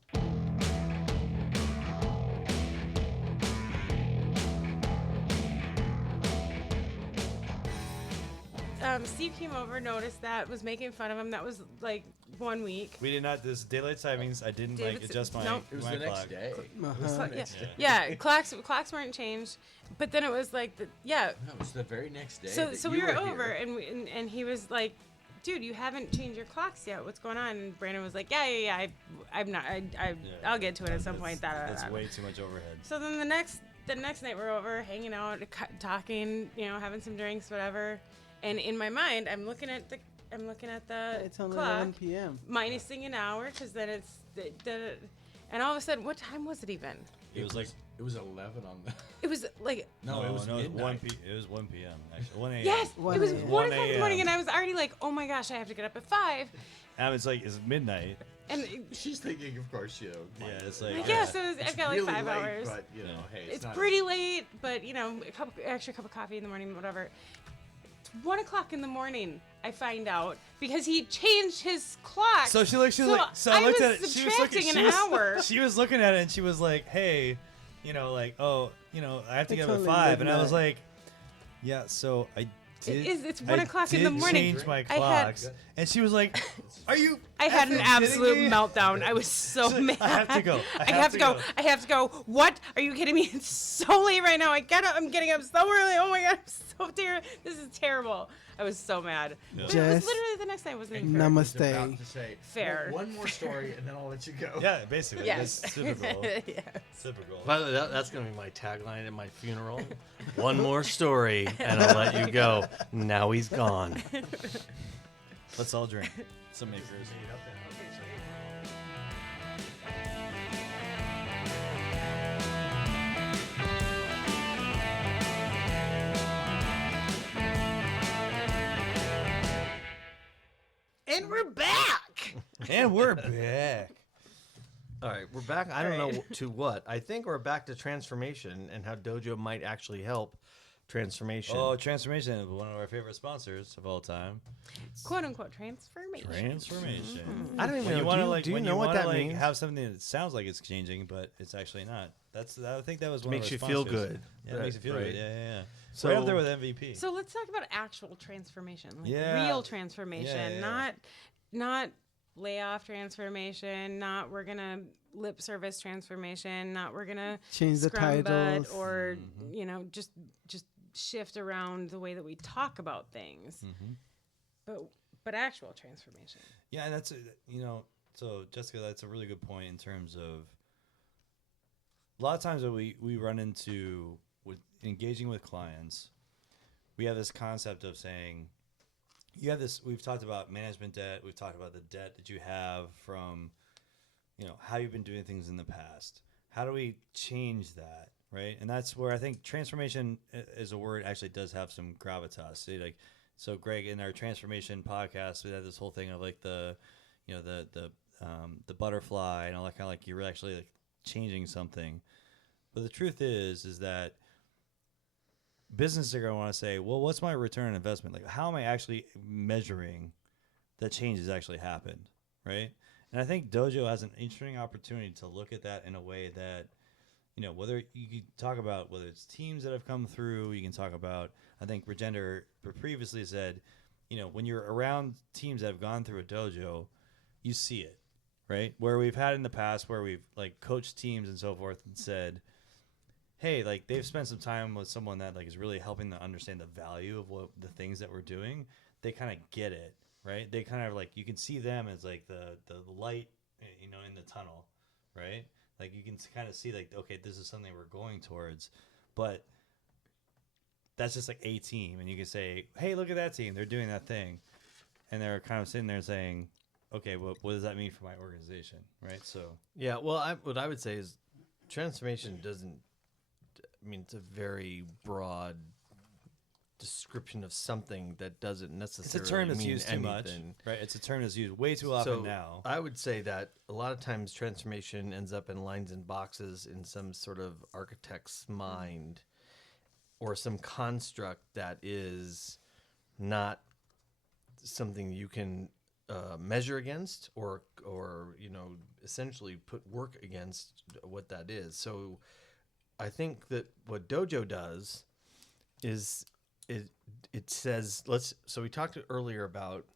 Steve came over, noticed that, was making fun of him. That was like 1 week. We did not. This daylight savings. I didn't like David's- adjust my. nope. It was my the next clock. day. Uh-huh. Yeah, clocks weren't changed, but then it was like No, it was the very next day. So that so you we were here. over, and he was like, dude, you haven't changed your clocks yet. What's going on? And Brandon was like, yeah. I'm not. I'll get to it at some point. That's way too much overhead. So then the next night we're over, hanging out, talking, having some drinks, whatever. And in my mind, I'm looking at the It's only clock, 11 p.m. minusing an hour, because then it's and all of a sudden, what time was it even? It was like It was 11 on the. It was like No, it was midnight. 1 It was 1 p.m. Actually, 1 a.m. yes, 1 it was a.m. 1 o'clock in the 1 morning, a.m. and I was already like, oh my gosh, I have to get up at 5. And it's like it's midnight. And She's thinking, of course, Yeah, it's like I guess I've It's got like really 5 late, hours. But hey, It's not pretty late, but extra cup of coffee in the morning, whatever. It's 1 o'clock in the morning. I find out because he changed his clock. So she looked. So I I looked was at it. She was subtracting looking. an hour. She was looking at it, and she was like, "Hey, like, oh, I have to It's get up at only 5." And I was midnight. like, "Yeah." So I did. It's 1 o'clock in the did morning. Change my I had- clocks, and she was like, "Are you?" I had an effing absolute kidding me?" meltdown. I was so She's like, mad. I have to go. I have to go. I have to go. What? Are you kidding me? It's so late right now. I'm getting up so early. Oh my god, I'm so terrible. This is terrible. I was so mad. Yeah. But it was Just literally the next night. It wasn't even Fair. fair. I was Namaste. about to say, Fair. One more story, and then I'll let you go. Yeah, basically. Yes. That's typical. Yes. Typical. By the way, that's going to be my tagline at my funeral. One more story, and I'll let you go. Now he's gone. Let's all drink. Some makers. And we're back. And we're back. All right, we're back. I don't know to what. I think we're back to transformation and how Dojo might actually help transformation. Oh, transformation is one of our favorite sponsors of all time. Quote unquote transformation. Transformation. I don't even When know. you want to do you when know what wanna, that means? Have something that sounds like it's changing, but it's actually not. I think that was one Makes of you our feel sponsors. good. Yeah, it makes you feel Right. good. Yeah. So- Right up there with MVP. So let's talk about actual transformation, like Yeah. real transformation, Yeah. not layoff transformation, not we're gonna lip service transformation, not we're gonna Change the scrum butt titles. or just shift around the way that we talk about things, but actual transformation. Yeah, and that's so Jessica, that's a really good point in terms of a lot of times that we run into with engaging with clients, we have this concept of saying you have this. We've talked about management debt. We've talked about the debt that you have from how you've been doing things in the past. How do we change that, right? And that's where I think transformation as a word actually does have some gravitas. So Greg, in our transformation podcast, we had this whole thing of like the the butterfly and all that kind of like you're actually like changing something. But the truth is that businesses are going to want to say, well, what's my return on investment? Like, how am I actually measuring that change has actually happened, right? And I think Dojo has an interesting opportunity to look at that in a way that, you know, whether you can talk about whether it's teams that have come through, you can talk about, I think Regender previously said, you know, when you're around teams that have gone through a dojo, you see it, right? Where we've had in the past where we've like coached teams and so forth and said, hey, like they've spent some time with someone that like is really helping them understand the value of what the things that we're doing. They kind of get it, right? They kind of like, you can see them as like the light, you know, in the tunnel, right? Like you can kind of see like, okay, this is something we're going towards, but that's just like a team. And you can say, hey, look at that team. They're doing that thing. And they're kind of sitting there saying, okay, well, what does that mean for my organization? Right. So, Yeah. Well, what I would say is transformation doesn't, I mean, it's a very broad description of something that doesn't necessarily it's a term that's mean used too much, anything. right? It's a term that's used way too often now. I would say that a lot of times transformation ends up in lines and boxes in some sort of architect's mind or some construct that is not something you can measure against or you know, essentially put work against what that is. So I think that what Dojo does is it says so we talked earlier about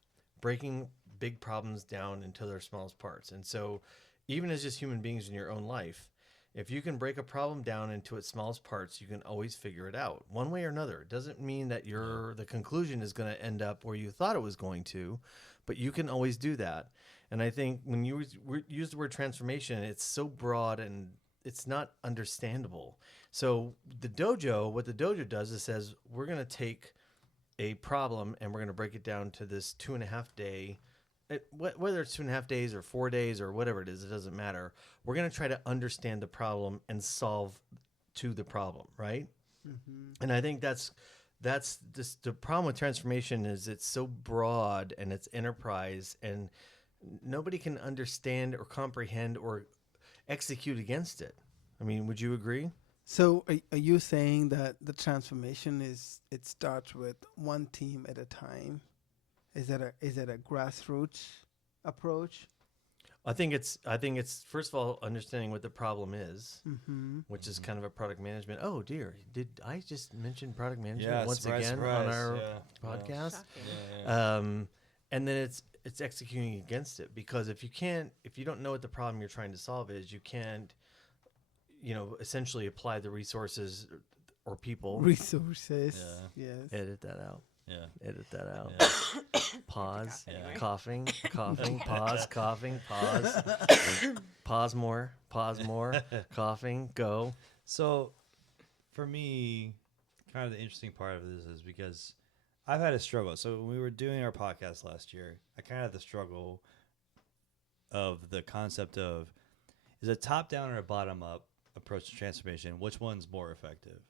breaking big problems down into their smallest parts. And so even as just human beings in your own life, if you can break a problem down into its smallest parts, you can always figure it out one way or another. It doesn't mean that the conclusion is going to end up where you thought it was going to, but you can always do that. And I think when you use the word transformation, it's so broad and it's not understandable. So what the Dojo does is says, we're going to take a problem and we're going to break it down to this 2.5 day, whether it's 2.5 days or 4 days or whatever it is, it doesn't matter. We're going to try to understand the problem and solve to the problem. Right. Mm-hmm. And I think that's just the problem with transformation is it's so broad and it's enterprise and nobody can understand or comprehend or execute against it. I mean, would you agree? So are you saying that the transformation it starts with one team at a time? Is that a grassroots approach? I think it's first of all understanding what the problem is, Mm-hmm. which is kind of a product management. Oh dear, did I just mention product management Yeah, once surprise, again surprise. on our Yeah. podcast? Shocking. Yeah. And then it's executing against it, because if you don't know what the problem you're trying to solve is, you can't, you know, essentially apply the resources or people. Resources. Yeah. Yes. Edit that out. Yeah. Edit that out. Yeah. Pause. Anyway. Coughing. Pause. Coughing. Pause. Pause more. Coughing. Go. So, for me, kind of the interesting part of this is because I've had a struggle. So when we were doing our podcast last year, I kind of had the struggle of the concept of, is a top-down or a bottom-up approach to transformation? Which one's more effective,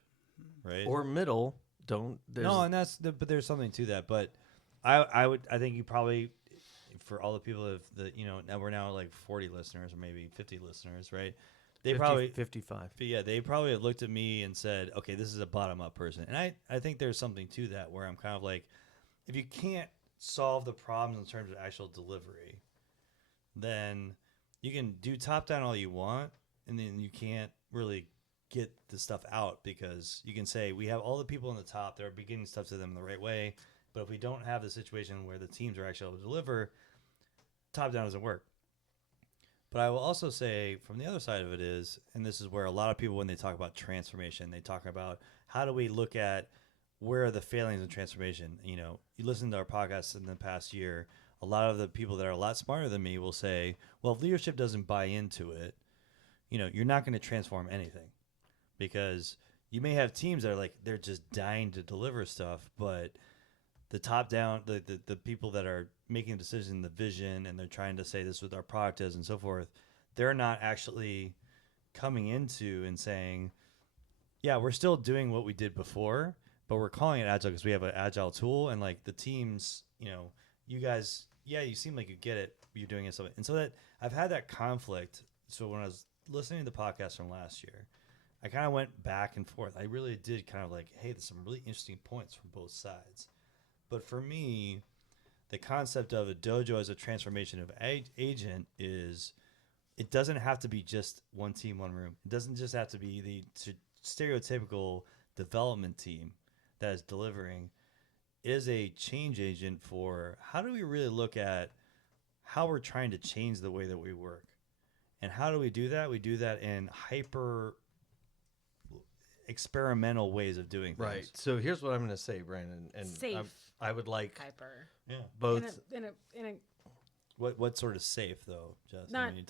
right? Or middle. No, and but there's something to that. But I think you probably, for all the people now we're now like 40 listeners or maybe 50 listeners, right? They 55. Yeah, they probably have looked at me and said, okay, this is a bottom-up person. And I think there's something to that where I'm kind of like, if you can't solve the problems in terms of actual delivery, then you can do top-down all you want, and then you can't really get the stuff out, because you can say, we have all the people on the top that are beginning stuff to them in the right way, but if we don't have the situation where the teams are actually able to deliver, top-down doesn't work. But I will also say from the other side of it is, and this is where a lot of people, when they talk about transformation, they talk about how do we look at where are the failings in transformation. You know, you listen to our podcasts in the past year, a lot of the people that are a lot smarter than me will say, well, if leadership doesn't buy into it, you know, you're not going to transform anything, because you may have teams that are like, they're just dying to deliver stuff, but the top down, the people that are making a decision, the vision, and they're trying to say this is what our product is and so forth, they're not actually coming into and saying, yeah, we're still doing what we did before, but we're calling it agile because we have an agile tool. And like the teams, you know, you guys, you seem like you get it. You're doing it something, and so that I've had that conflict. So when I was listening to the podcast from last year, I kind of went back and forth. I really did kind of like, hey, there's some really interesting points from both sides. But for me, the concept of a dojo as a transformation of agent is, it doesn't have to be just one team, one room. It doesn't just have to be the stereotypical development team that is delivering. It is a change agent for how do we really look at how we're trying to change the way that we work. And how do we do that? We do that in hyper experimental ways of doing things. Right. So here's what I'm going to say, Brandon. And Safe. I would like Hyper. Yeah. both. In a What sort of safe though, Jess? Not- I mean,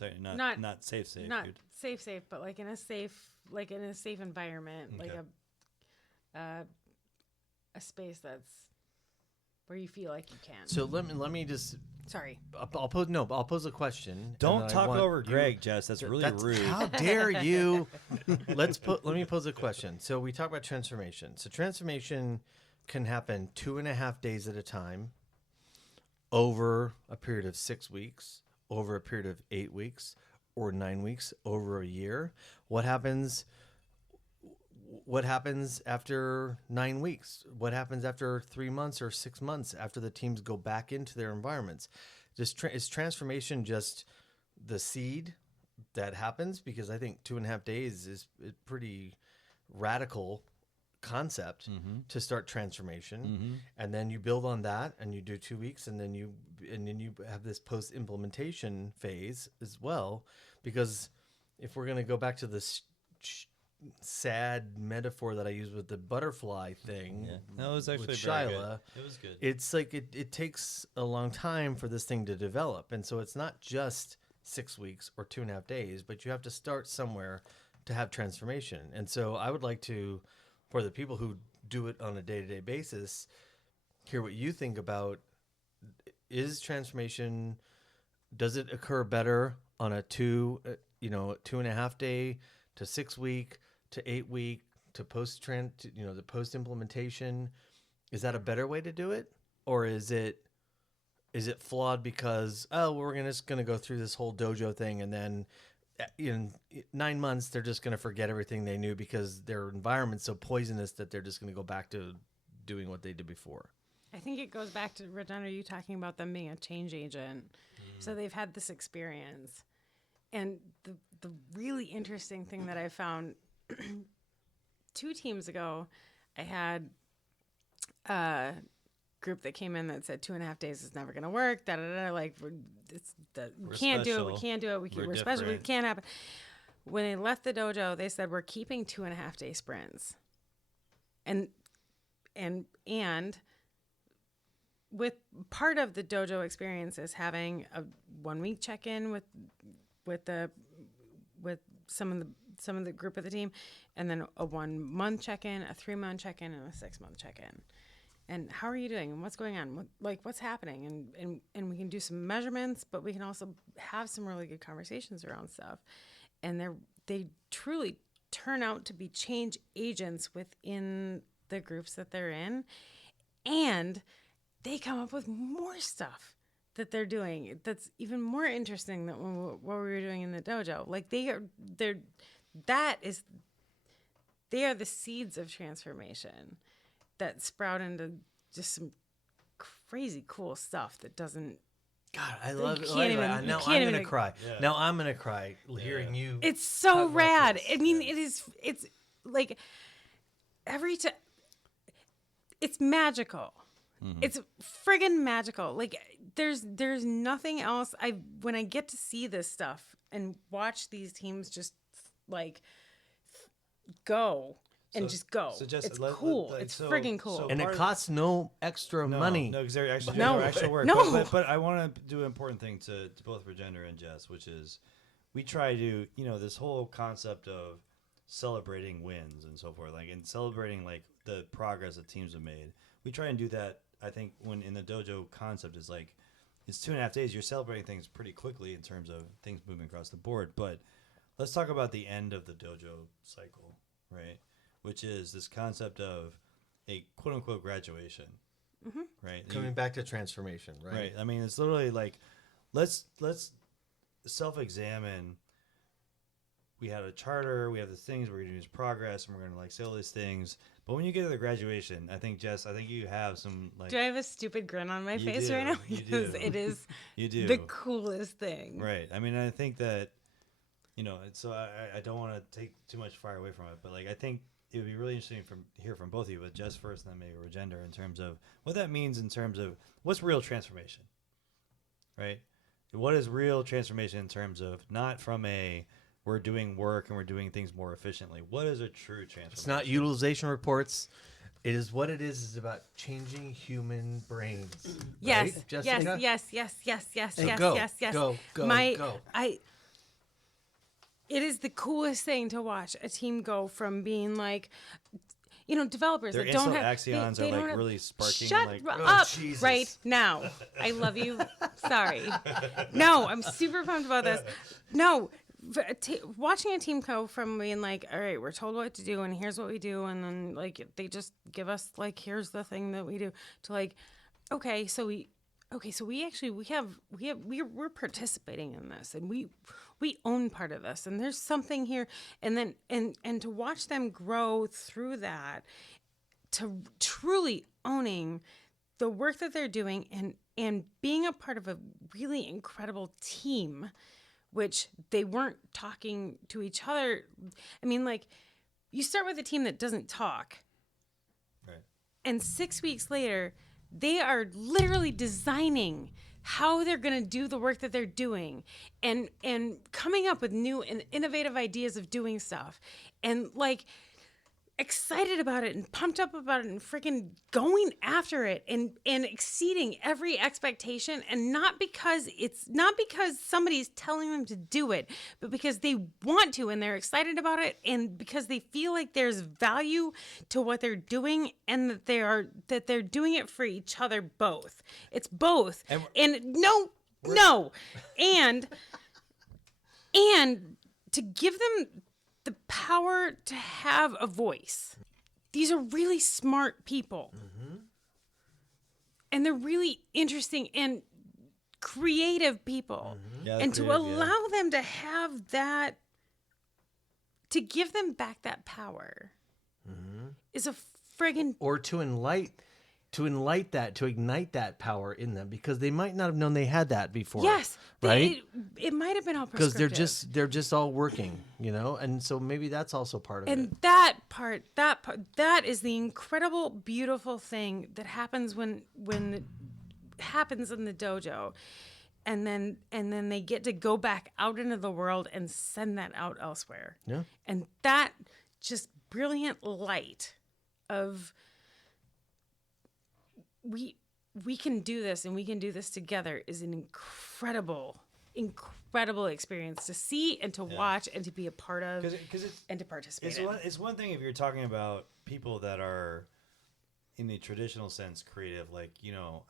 not safe. not Dude. safe, but like in a safe environment, like a space that's where you feel like you can. So let me just. Sorry. I'll pose a question. Don't and I talk want over you- Greg, Jess. That's really rude. How dare you? Let me pose a question. So we talk about transformation. So transformation can happen 2.5 days at a time, over a period of 6 weeks, over a period of 8 weeks, or 9 weeks, over a year. What happens after 9 weeks? What happens after 3 months or 6 months after the teams go back into their environments? Is transformation just the seed that happens? Because I think 2.5 days is a pretty radical concept to start transformation, and then you build on that, and you do 2 weeks, and then you have this post implementation phase as well. Because if we're going to go back to this sad metaphor that I used with the butterfly thing, that was actually with very good. Shyla, It was good. it's like it takes a long time for this thing to develop. And so it's not just 6 weeks or 2.5 days, but you have to start somewhere to have transformation. And so I would like to, for the people who do it on a day-to-day basis, hear what you think about, is transformation, does it occur better on a 2.5 day to 6 week to 8 week to the post implementation? Is that a better way to do it, or is it flawed because we're just gonna go through this whole dojo thing, and then in 9 months they're just gonna forget everything they knew because their environment's so poisonous that they're just gonna go back to doing what they did before? I think it goes back to, Regina, you talking about them being a change agent. So they've had this experience. And the really interesting thing that I found 2 teams ago, I had a group that came in that said 2.5 days is never going to work. Like, we can't do it. We can't do it. We're special. It can't happen. When they left the dojo, they said, we're keeping 2.5 day sprints. And with part of the dojo experience is having a 1 week check-in with some of the group of the team, and then a 1 month check-in, a 3 month check-in, and a 6 month check-in. And how are you doing? And what's going on? What's happening? And we can do some measurements, but we can also have some really good conversations around stuff. And they truly turn out to be change agents within the groups that they're in, and they come up with more stuff that they're doing that's even more interesting than what we were doing in the dojo. Like they are the seeds of transformation that sprout into just some crazy cool stuff that doesn't. God, I love it. can't even- Now you I'm can't gonna even- cry. Yeah. Now I'm gonna cry hearing you. It's so talk about rad. this. I mean, it's like every time. It's magical. It's friggin' magical. Like there's nothing else. When I get to see this stuff and watch these teams just like go and just go. so just it's let- cool. let- It's so- friggin' cool. so- And it part of- costs no extra money. No, because they're actually No. no extra work. No. But I want to do an important thing to both Regender and Jess, which is we try to, this whole concept of celebrating wins and so forth, like, and celebrating like the progress that teams have made. We try and do that. I think when in the dojo concept is like, it's 2.5 days. You're celebrating things pretty quickly in terms of things moving across the board. But let's talk about the end of the dojo cycle, right? Which is this concept of a quote unquote graduation. right? Coming back to transformation, right? Right. I mean, it's literally like, let's self-examine. We had a charter. We have the things we're going to do is progress, and we're going to like say all these things. But when you get to the graduation, I think Jess, I think you have some like. Do I have a stupid grin on my You face do, right now? you Because do. it is You do the coolest thing. right. I mean, I think that, so I don't want to take too much fire away from it, but like I think it would be really interesting hear from both of you, but Jess first, and then maybe Regender, in terms of what that means in terms of what's real transformation, right? What is real transformation in terms of not from we're doing work and we're doing things more efficiently. What is a true transformation? It's not utilization reports. It is what it is. Is about changing human brains. Yes, right, Jessica? yes. Go. It is the coolest thing to watch a team go from being like, developers Their that don't have axions they are don't like have- really sparking. Shut like, up Jesus. right now. I love you. Sorry. No, I'm super pumped about this. No, watching a team go from being like, all right, we're told what to do and here's what we do, and then like they just give us like here's the thing that we do, to like, we're participating in this, and we own part of this, and there's something here, and then and to watch them grow through that to truly owning the work that they're doing and being a part of a really incredible team, which they weren't talking to each other. I mean, like, you start with a team that doesn't talk, right. and 6 weeks later, they are literally designing how they're going to do the work that they're doing, and coming up with new and innovative ideas of doing stuff, and like excited about it and pumped up about it and freaking going after it and exceeding every expectation, and not because somebody's telling them to do it, but because they want to and they're excited about it, and because they feel like there's value to what they're doing, and that they're doing it for each other both. It's both. And to give them the power to have a voice. These are really smart people. Mm-hmm. And they're really interesting and creative people. Mm-hmm. Yeah, and to allow them to have that, to give them back that power, is a friggin' Or to ignite that power in them, because they might not have known they had that before. yes, right? It might have been all Because prescriptive. they're just all working, and so maybe that's also part of it. And that is the incredible, beautiful thing that happens when it happens in the dojo, and then they get to go back out into the world and send that out elsewhere. Yeah. And that just brilliant light of we can do this, and we can do this together, is an incredible experience to see and to watch and to be a part of, and to participate in. It's one thing if you're talking about people that are in the traditional sense creative, like,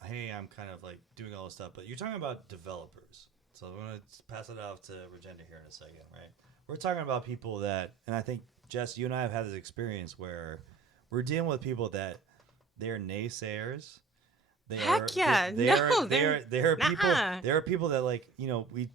hey, I'm kind of like doing all this stuff, but you're talking about developers. So I'm going to pass it off to Regenda here in a second, right? We're talking about people that, and I think, Jess, you and I have had this experience where we're dealing with people that they're naysayers. Heck yeah. There are people that, like, we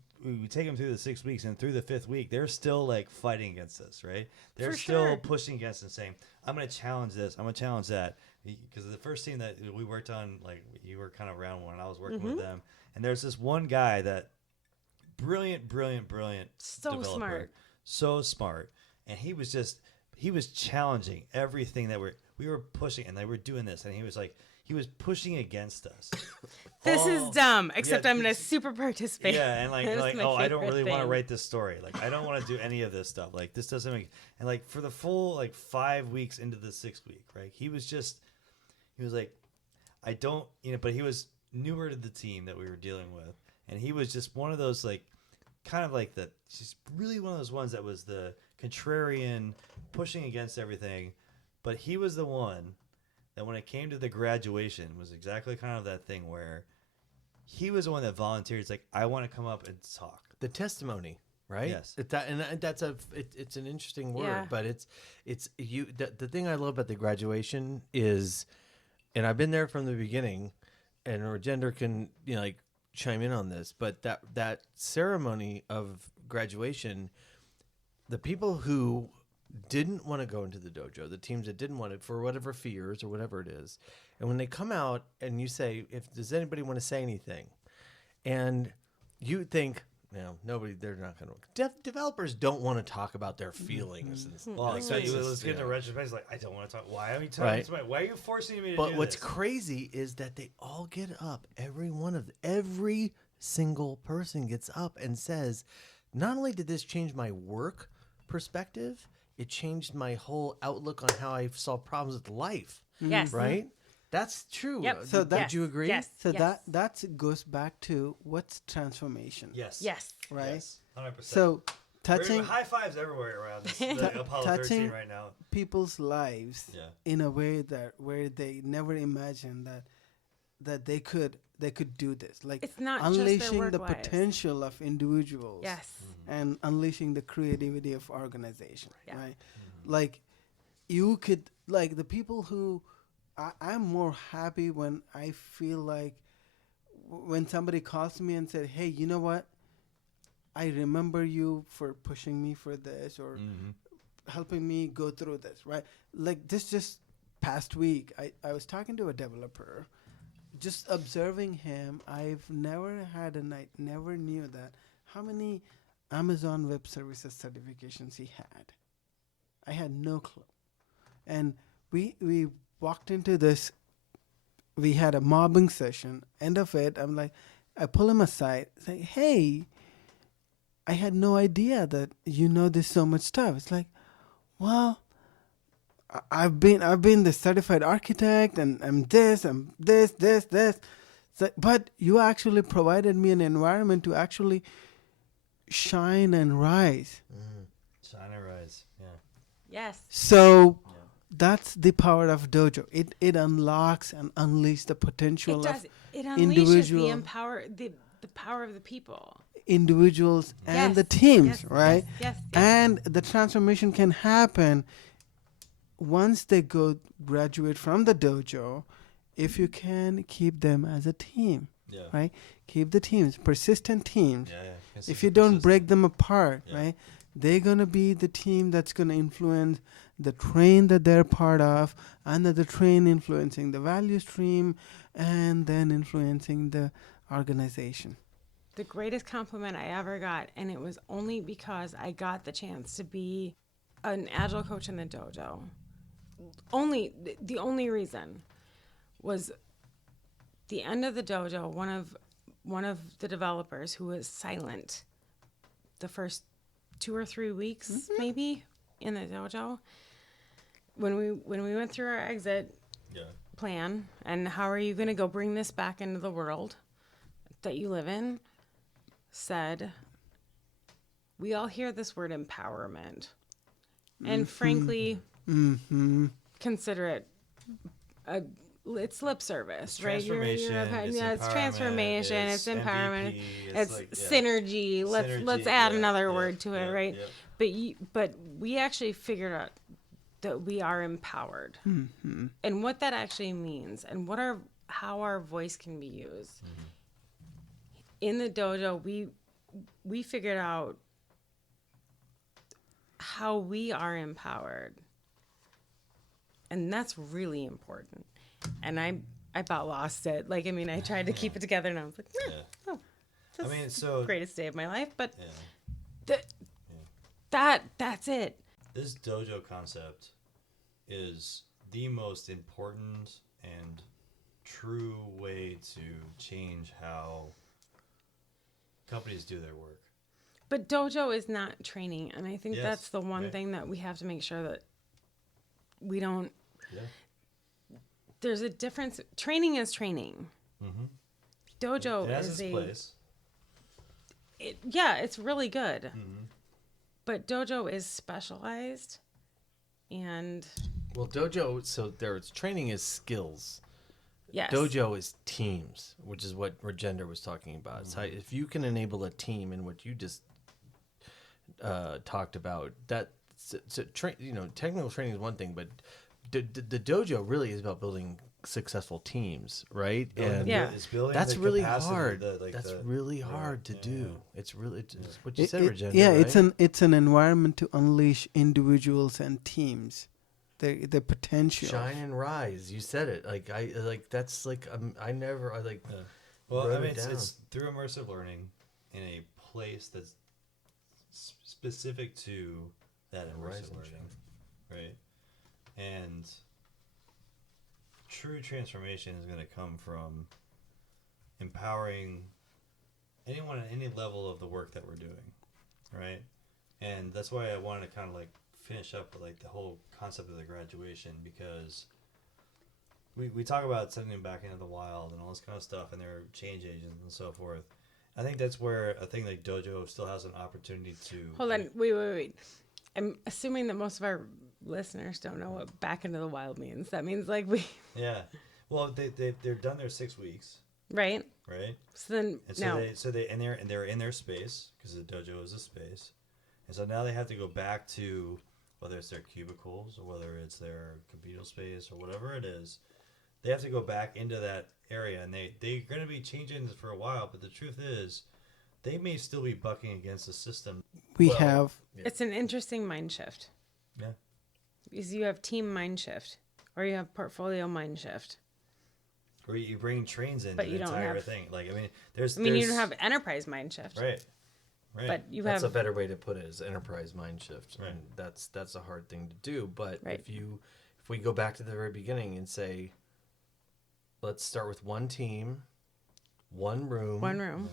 take them through the 6 weeks, and through the 5th week, they're still like fighting against us, right? They're still pushing against and saying, I'm going to challenge this, I'm going to challenge that. Because the first team that we worked on, like, you were kind of around when I was working with them, and there's this one guy that brilliant So developer, so smart, and he was challenging everything that we were pushing, and they were doing this, and he was pushing against us. This is dumb, except I'm going to super participate. Yeah, and That's like my I don't favorite really want to thing. write this story. Like, I don't want to do any of this stuff. Like, this doesn't make... And like for the full like 5 weeks into the 6th week, right? He was like, I don't, but he was newer to the team that we were dealing with, and he was just one of those, like, kind of like just really one of those ones that was the contrarian, pushing against everything. But he was the one that when it came to the graduation was exactly kind of that thing where he was the one that volunteered. It's like, I want to come up and talk. The testimony, right? Yes. It's an interesting word, Yeah. but it's the thing I love about the graduation is, and I've been there from the beginning, and Rajender can like chime in on this, but that ceremony of graduation, the people who didn't want to go into the dojo, the teams that didn't want it for whatever fears or whatever it is, and when they come out and you say, if does anybody want to say anything, and you think, nobody, they're not going to. Developers don't want to talk about their feelings. Well, so let's get into retrospect. Like, I don't want to talk. Why are we talking to somebody? Why are you forcing me to do this? But what's crazy is that they all get up. Every single person gets up and says, not only did this change my work perspective, it changed my whole outlook on how I solve problems with life. Yes. Right? That's true. Yep. So Would you agree? Yes. So that goes back to what's transformation. Yes. Yes. Right. Yes. 100%. So touching high fives everywhere around this the Apollo 13 right now. people's lives in a way that where they never imagined that they could do this. Like It's not unleashing just their work the lives. potential of individuals. Yes. And unleashing the creativity of organization. Yeah. Right. Like you could like the people who I'm more happy when I feel like when somebody calls me and said, hey, you know what? I remember you for pushing me for this or helping me go through this, right? Like this just past week, I was talking to a developer, just observing him. I've never had I never knew that how many Amazon Web Services certifications he had. I had no clue. And we walked into this, we had a mobbing session. End of it, I'm like, I pull him aside, say, hey, I had no idea that you know this so much stuff. It's like, well, I've been the certified architect and I'm this. So, but you actually provided me an environment to actually shine and rise. Shine and rise. Yeah. Yes. So that's the power of Dojo. It unlocks and unleashes the potential It does. of It unleashes individual the power of the people. individuals and Yes, the teams, yes, right? Yes. And the transformation can happen once they graduate from the dojo, if you can keep them as a team, right? Keep the teams, persistent teams. If you don't break them apart, right? They're going to be the team that's going to influence the train that they're part of, and the train influencing the value stream, and then influencing the organization. The greatest compliment I ever got, and it was only because I got the chance to be an agile coach in the dojo. The only reason was the end of the dojo. One of the developers who was silent the first 2 or 3 weeks, maybe in the dojo. When we went through our exit plan and how are you going to go bring this back into the world that you live in, said, we all hear this word empowerment, and frankly, consider it it's lip service, right? It's transformation, it's empowerment, MVP, it's like, synergy. Let's add another word to it, right? But we actually figured out that we are empowered, and what that actually means, and how our voice can be used. In the dojo, we figured out how we are empowered, and that's really important. And I about lost it. Like, I mean, I tried to keep it together, and I was like, greatest day of my life. But that's it. This dojo concept is the most important and true way to change how companies do their work. But dojo is not training, and I think that's the one right. thing that we have to make sure that we don't. Yeah. There's a difference. Training is training. Mm-hmm. Dojo it has is its place. It's really good. Mm-hmm. But dojo is specialized, and dojo. So its training is skills. yes, Dojo is teams, which is what Rajender was talking about. Mm-hmm. So if you can enable a team in what you just talked about, technical training is one thing, but the dojo really is about building successful teams, right? It's building that's the really capacity, hard. the really hard to do. yeah. It's really it's what you said, Regina. Yeah, right? it's an environment to unleash individuals and teams, the potential. Shine and rise. You said it. That's like I never I like. Yeah. Well, wrote I mean, it down. it's through immersive learning in a place that's specific to that immersive Horizon learning, right? And true transformation is going to come from empowering anyone at any level of the work that we're doing, right? And that's why I wanted to kind of like finish up with like the whole concept of the graduation, because we talk about sending them back into the wild and all this kind of stuff, and they're change agents and so forth. I think that's where a thing like Dojo still has an opportunity to... Hold on. Wait. I'm assuming that most of our listeners don't know what back into the wild means. That means like we... Yeah. Well, they're done their 6 weeks, Right? right? So then, And no. they're in their space, because the dojo is a space. And so now they have to go back to, whether it's their cubicles or whether it's their computer space or whatever it is, they have to go back into that area, and they're going to be changing for a while, but the truth is they may still be bucking against the system. We Well, have It's an interesting mind shift. Yeah. Because you have team mind shift, or you have portfolio mind shift. Or you bring trains into But the you don't entire have- thing. Like, I mean, You don't have enterprise mind shift. Right. But you That's have... a better way to put it, is enterprise mind shift. Right. And that's a hard thing to do. But Right. if we go back to the very beginning and say, let's start with one team, one room. One room.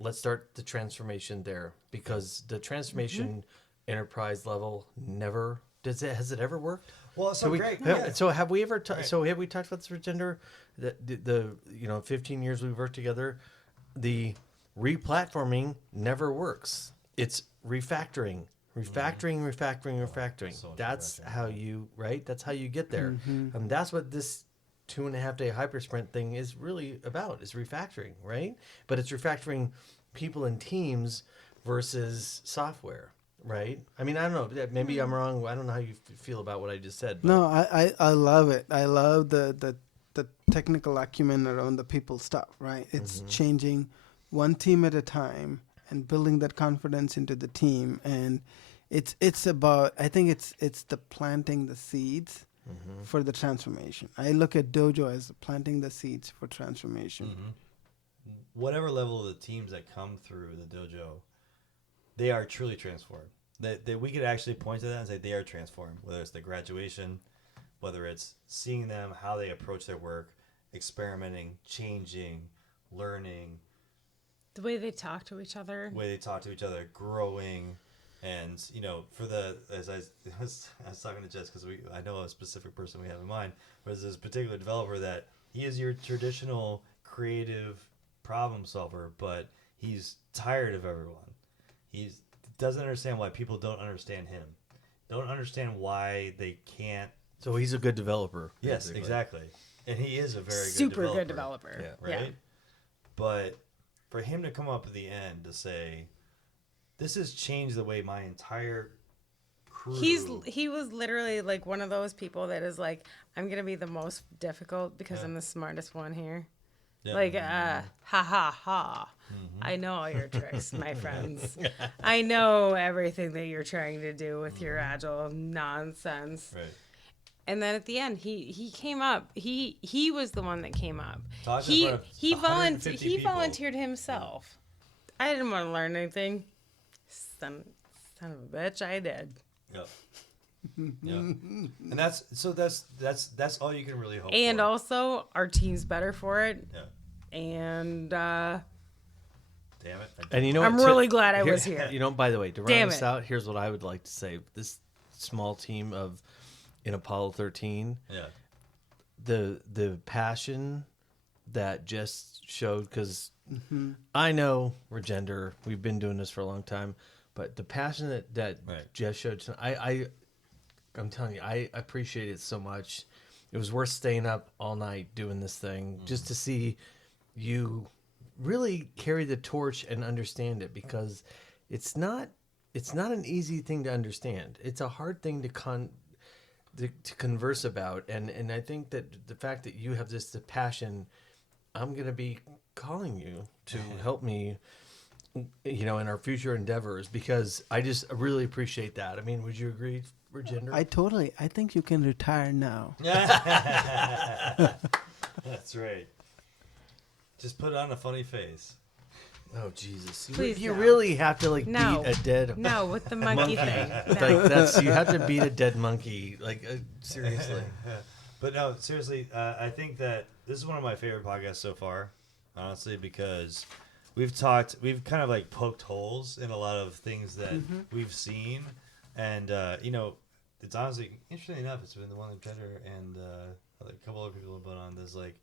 Let's start the transformation there, because the transformation enterprise level never has it ever worked? Well, so great. So have we ever Right. so have we talked about this for gender? The 15 years we've worked together, the replatforming never works. It's refactoring. So much That's refactoring. how you That's how you get there, and that's what this 2.5 day hyper sprint thing is really about, is refactoring, right? But it's refactoring people and teams versus software, right? I mean, I don't know. Maybe I'm wrong. I don't know how you feel about what I just said. But no. I love it. I love the technical acumen around the people stuff. Right. It's changing one team at a time and building that confidence into the team. And it's about, I think it's the planting the seeds for the transformation. I look at Dojo as planting the seeds for transformation. Whatever level of the teams that come through the dojo, they are truly transformed. That we could actually point to that and say they are transformed, whether it's the graduation, whether it's seeing them, how they approach their work, experimenting, changing, learning, The way they talk to each other. the way they talk to each other, growing. And, as I was talking to Jess, because I know a specific person we have in mind, was this particular developer that he is your traditional creative problem solver, but he's tired of everyone. He doesn't understand why people don't understand him, don't understand why they can't. so he's a good developer. Yes, basically. exactly. And he is a very Super good developer. Yeah. right? But for him to come up at the end to say, this has changed the way my entire crew... He was literally like one of those people that is like, I'm gonna be the most difficult because I'm the smartest one here. Yeah. Like, ha ha ha. I know all your tricks, my friends. I know everything that you're trying to do with your agile nonsense. Right. And then at the end, he came up. He was the one that came up. Talked in He front of he 150 he people. volunteered himself. I didn't want to learn anything. Son of a bitch, I did. Yep. Yep. And that's all you can really hope And for. also, our team's better for it. Yeah. And Damn it. And you know, I'm what, really glad I was here. You know, by the way, to Damn round this it. out, here's what I would like to say: this small team in Apollo 13, Yeah. the passion that Jess showed, because I know we're gender, we've been doing this for a long time, but the passion that Right. Jess showed tonight, I'm telling you, I appreciate it so much. It was worth staying up all night doing this thing just to see you really carry the torch and understand it, because it's not an easy thing to understand. It's a hard thing to to converse about, and I think that the fact that you have the passion, I'm gonna be calling you to help me, in our future endeavors, because I just really appreciate that. I mean, would you agree, Virginder? I think you can retire now. That's right. Just put on a funny face. Oh Jesus! Please you no. really have to beat No. a dead No, with the monkey thing. Like No. that's you have to beat a dead monkey. Seriously. But no, seriously, I think that this is one of my favorite podcasts so far, honestly, because we've kind of like poked holes in a lot of things that we've seen, and it's honestly, interesting enough, it's been the one that Peter and a couple other people have been on this, like,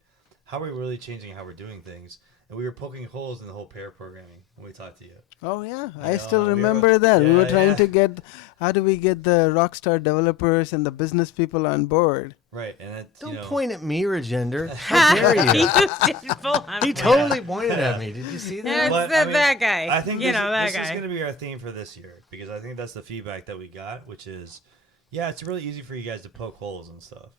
how are we really changing how we're doing things? And we were poking holes in the whole pair programming when we talked to you. Oh yeah, I know, still we were- remember that. We were yeah, trying yeah. to get, how do we get the Rockstar developers and the business people on board? Right, and it, Don't point at me, Regender. How dare He you? just did full on He point. totally pointed at me. Did you see Yeah, that? it's But, that guy. I think that this guy. is going to be our theme for this year, because I think that's the feedback that we got, which is, it's really easy for you guys to poke holes and stuff,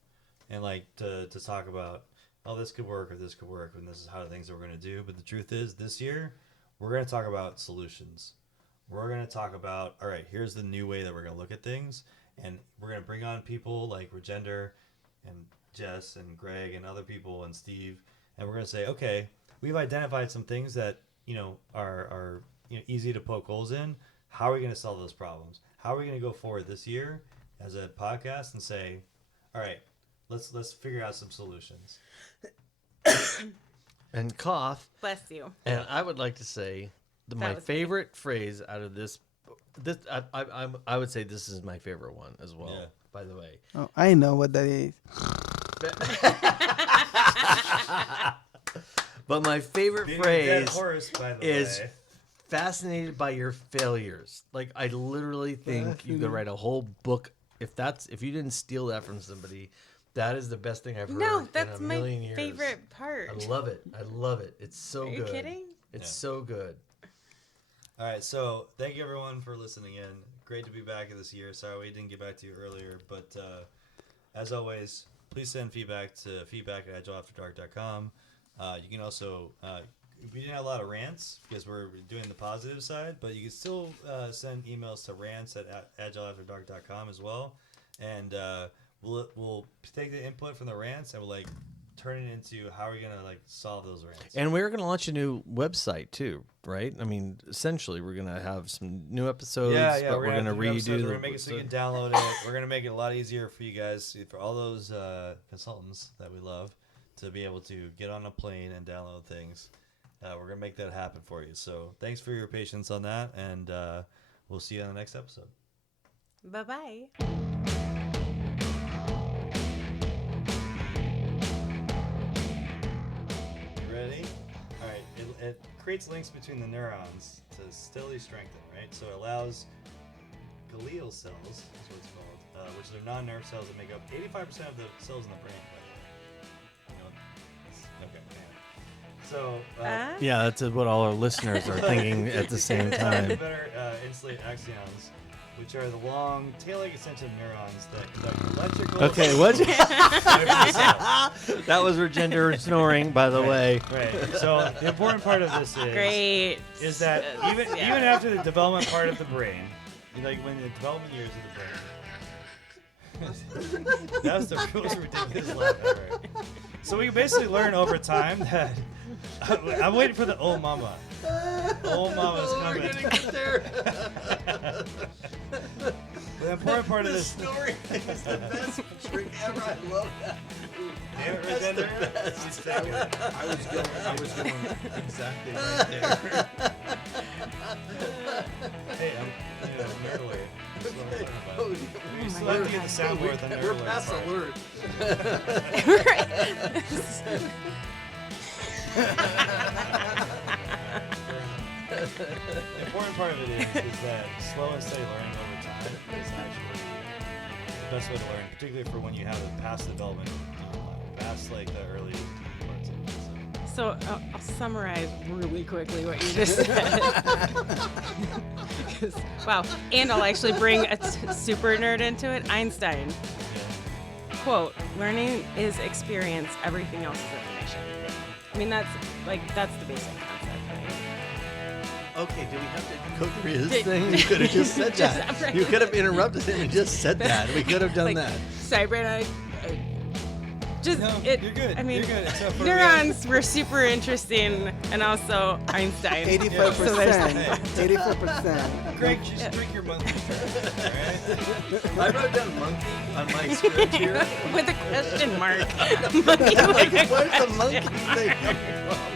and like to talk about, oh, this could work or this could work, and this is how the things that we're going to do. But the truth is, this year we're going to talk about solutions. We're going to talk about, all right, here's the new way that we're going to look at things, and we're going to bring on people like Regender and Jess and Greg and other people and Steve, and we're going to say, okay, we've identified some things that are easy to poke holes in. How are we going to solve those problems? How are we going to go forward this year as a podcast and say, all right, let's figure out some solutions. And cough. Bless you. And I would like to say my was favorite phrase out of this I would say this is my favorite one as well. Yeah. By the way. Oh, I know what that is. But my favorite Being a dead phrase horse, by the is way. fascinated by your failures. Like, I literally think you could write a whole book if you didn't steal that from somebody. That is the best thing I've heard No, in that's a my million years. favorite part. I love it. I love it. It's so Are good. you kidding? It's Yeah. so good. All right, so thank you everyone for listening in. Great to be back this year. Sorry we didn't get back to you earlier, but as always, please send feedback to feedback@agileafterdark.com. You can also, we didn't have a lot of rants because we're doing the positive side, but you can still send emails to rants@agileafterdark.com as well, and we'll take the input from the rants and we'll turn it into how are we gonna solve those rants. And we're going to launch a new website too, right? I mean, essentially, we're going to have some new episodes, but we're going to redo. We're gonna make it so you can download it. We're gonna make it a lot easier for you guys, for all those consultants that we love, to be able to get on a plane and download things. We're gonna make that happen for you. So thanks for your patience on that, and we'll see you on the next episode. Bye-bye. Ready? All right. It creates links between the neurons to steadily strengthen, right? So it allows glial cells, is what it's called, which are non-nerve cells that make up 85% of the cells in the brain, by the way. Okay. Yeah. So. Yeah, that's what all our listeners are thinking at the same time. Better insulate axons, which are the long tail-like extension of neurons that conduct electrical. Okay, what? That was Regender snoring, by the way. Right. So the important part of this Great. is that even after the development part of the brain, like when the development years of the brain, that was the most ridiculous laugh ever. So we basically learn over time that I'm waiting for the old mama. Old mama's coming. We're gonna get there. The important part of this Snoring is the best trick ever. I love that. Damn it, That's the Regender. best. I was going exactly right there. Hey, I'm nerd alert. That's what I'm talking about. Oh, We still have to get the soundboard with the nerd we're alert past part. alert. The important part of it is that slow and steady learning over time is actually the best way to learn, particularly for when you have a past development, past the early parts of it. So I'll summarize really quickly what you just said. 'Cause- wow. And I'll actually bring a super nerd into it. Einstein. quote, learning is experience, everything else is information. I mean, that's the basic concept, right? Okay, do we have to go through his Did- thing? You could have just said Just that. right. You could have interrupted him and just said that. We could have done Like, that. Sorry, Brandon. Just No, it. you're good. I mean, You're good. Except for neurons were super interesing, and also Einstein. 85%. So there's- 84%. Greg, just drink your monkey first, all right? I wrote down monkey on my script here. With a question mark. Monkey with a Where's the question monkey mark. thing coming from?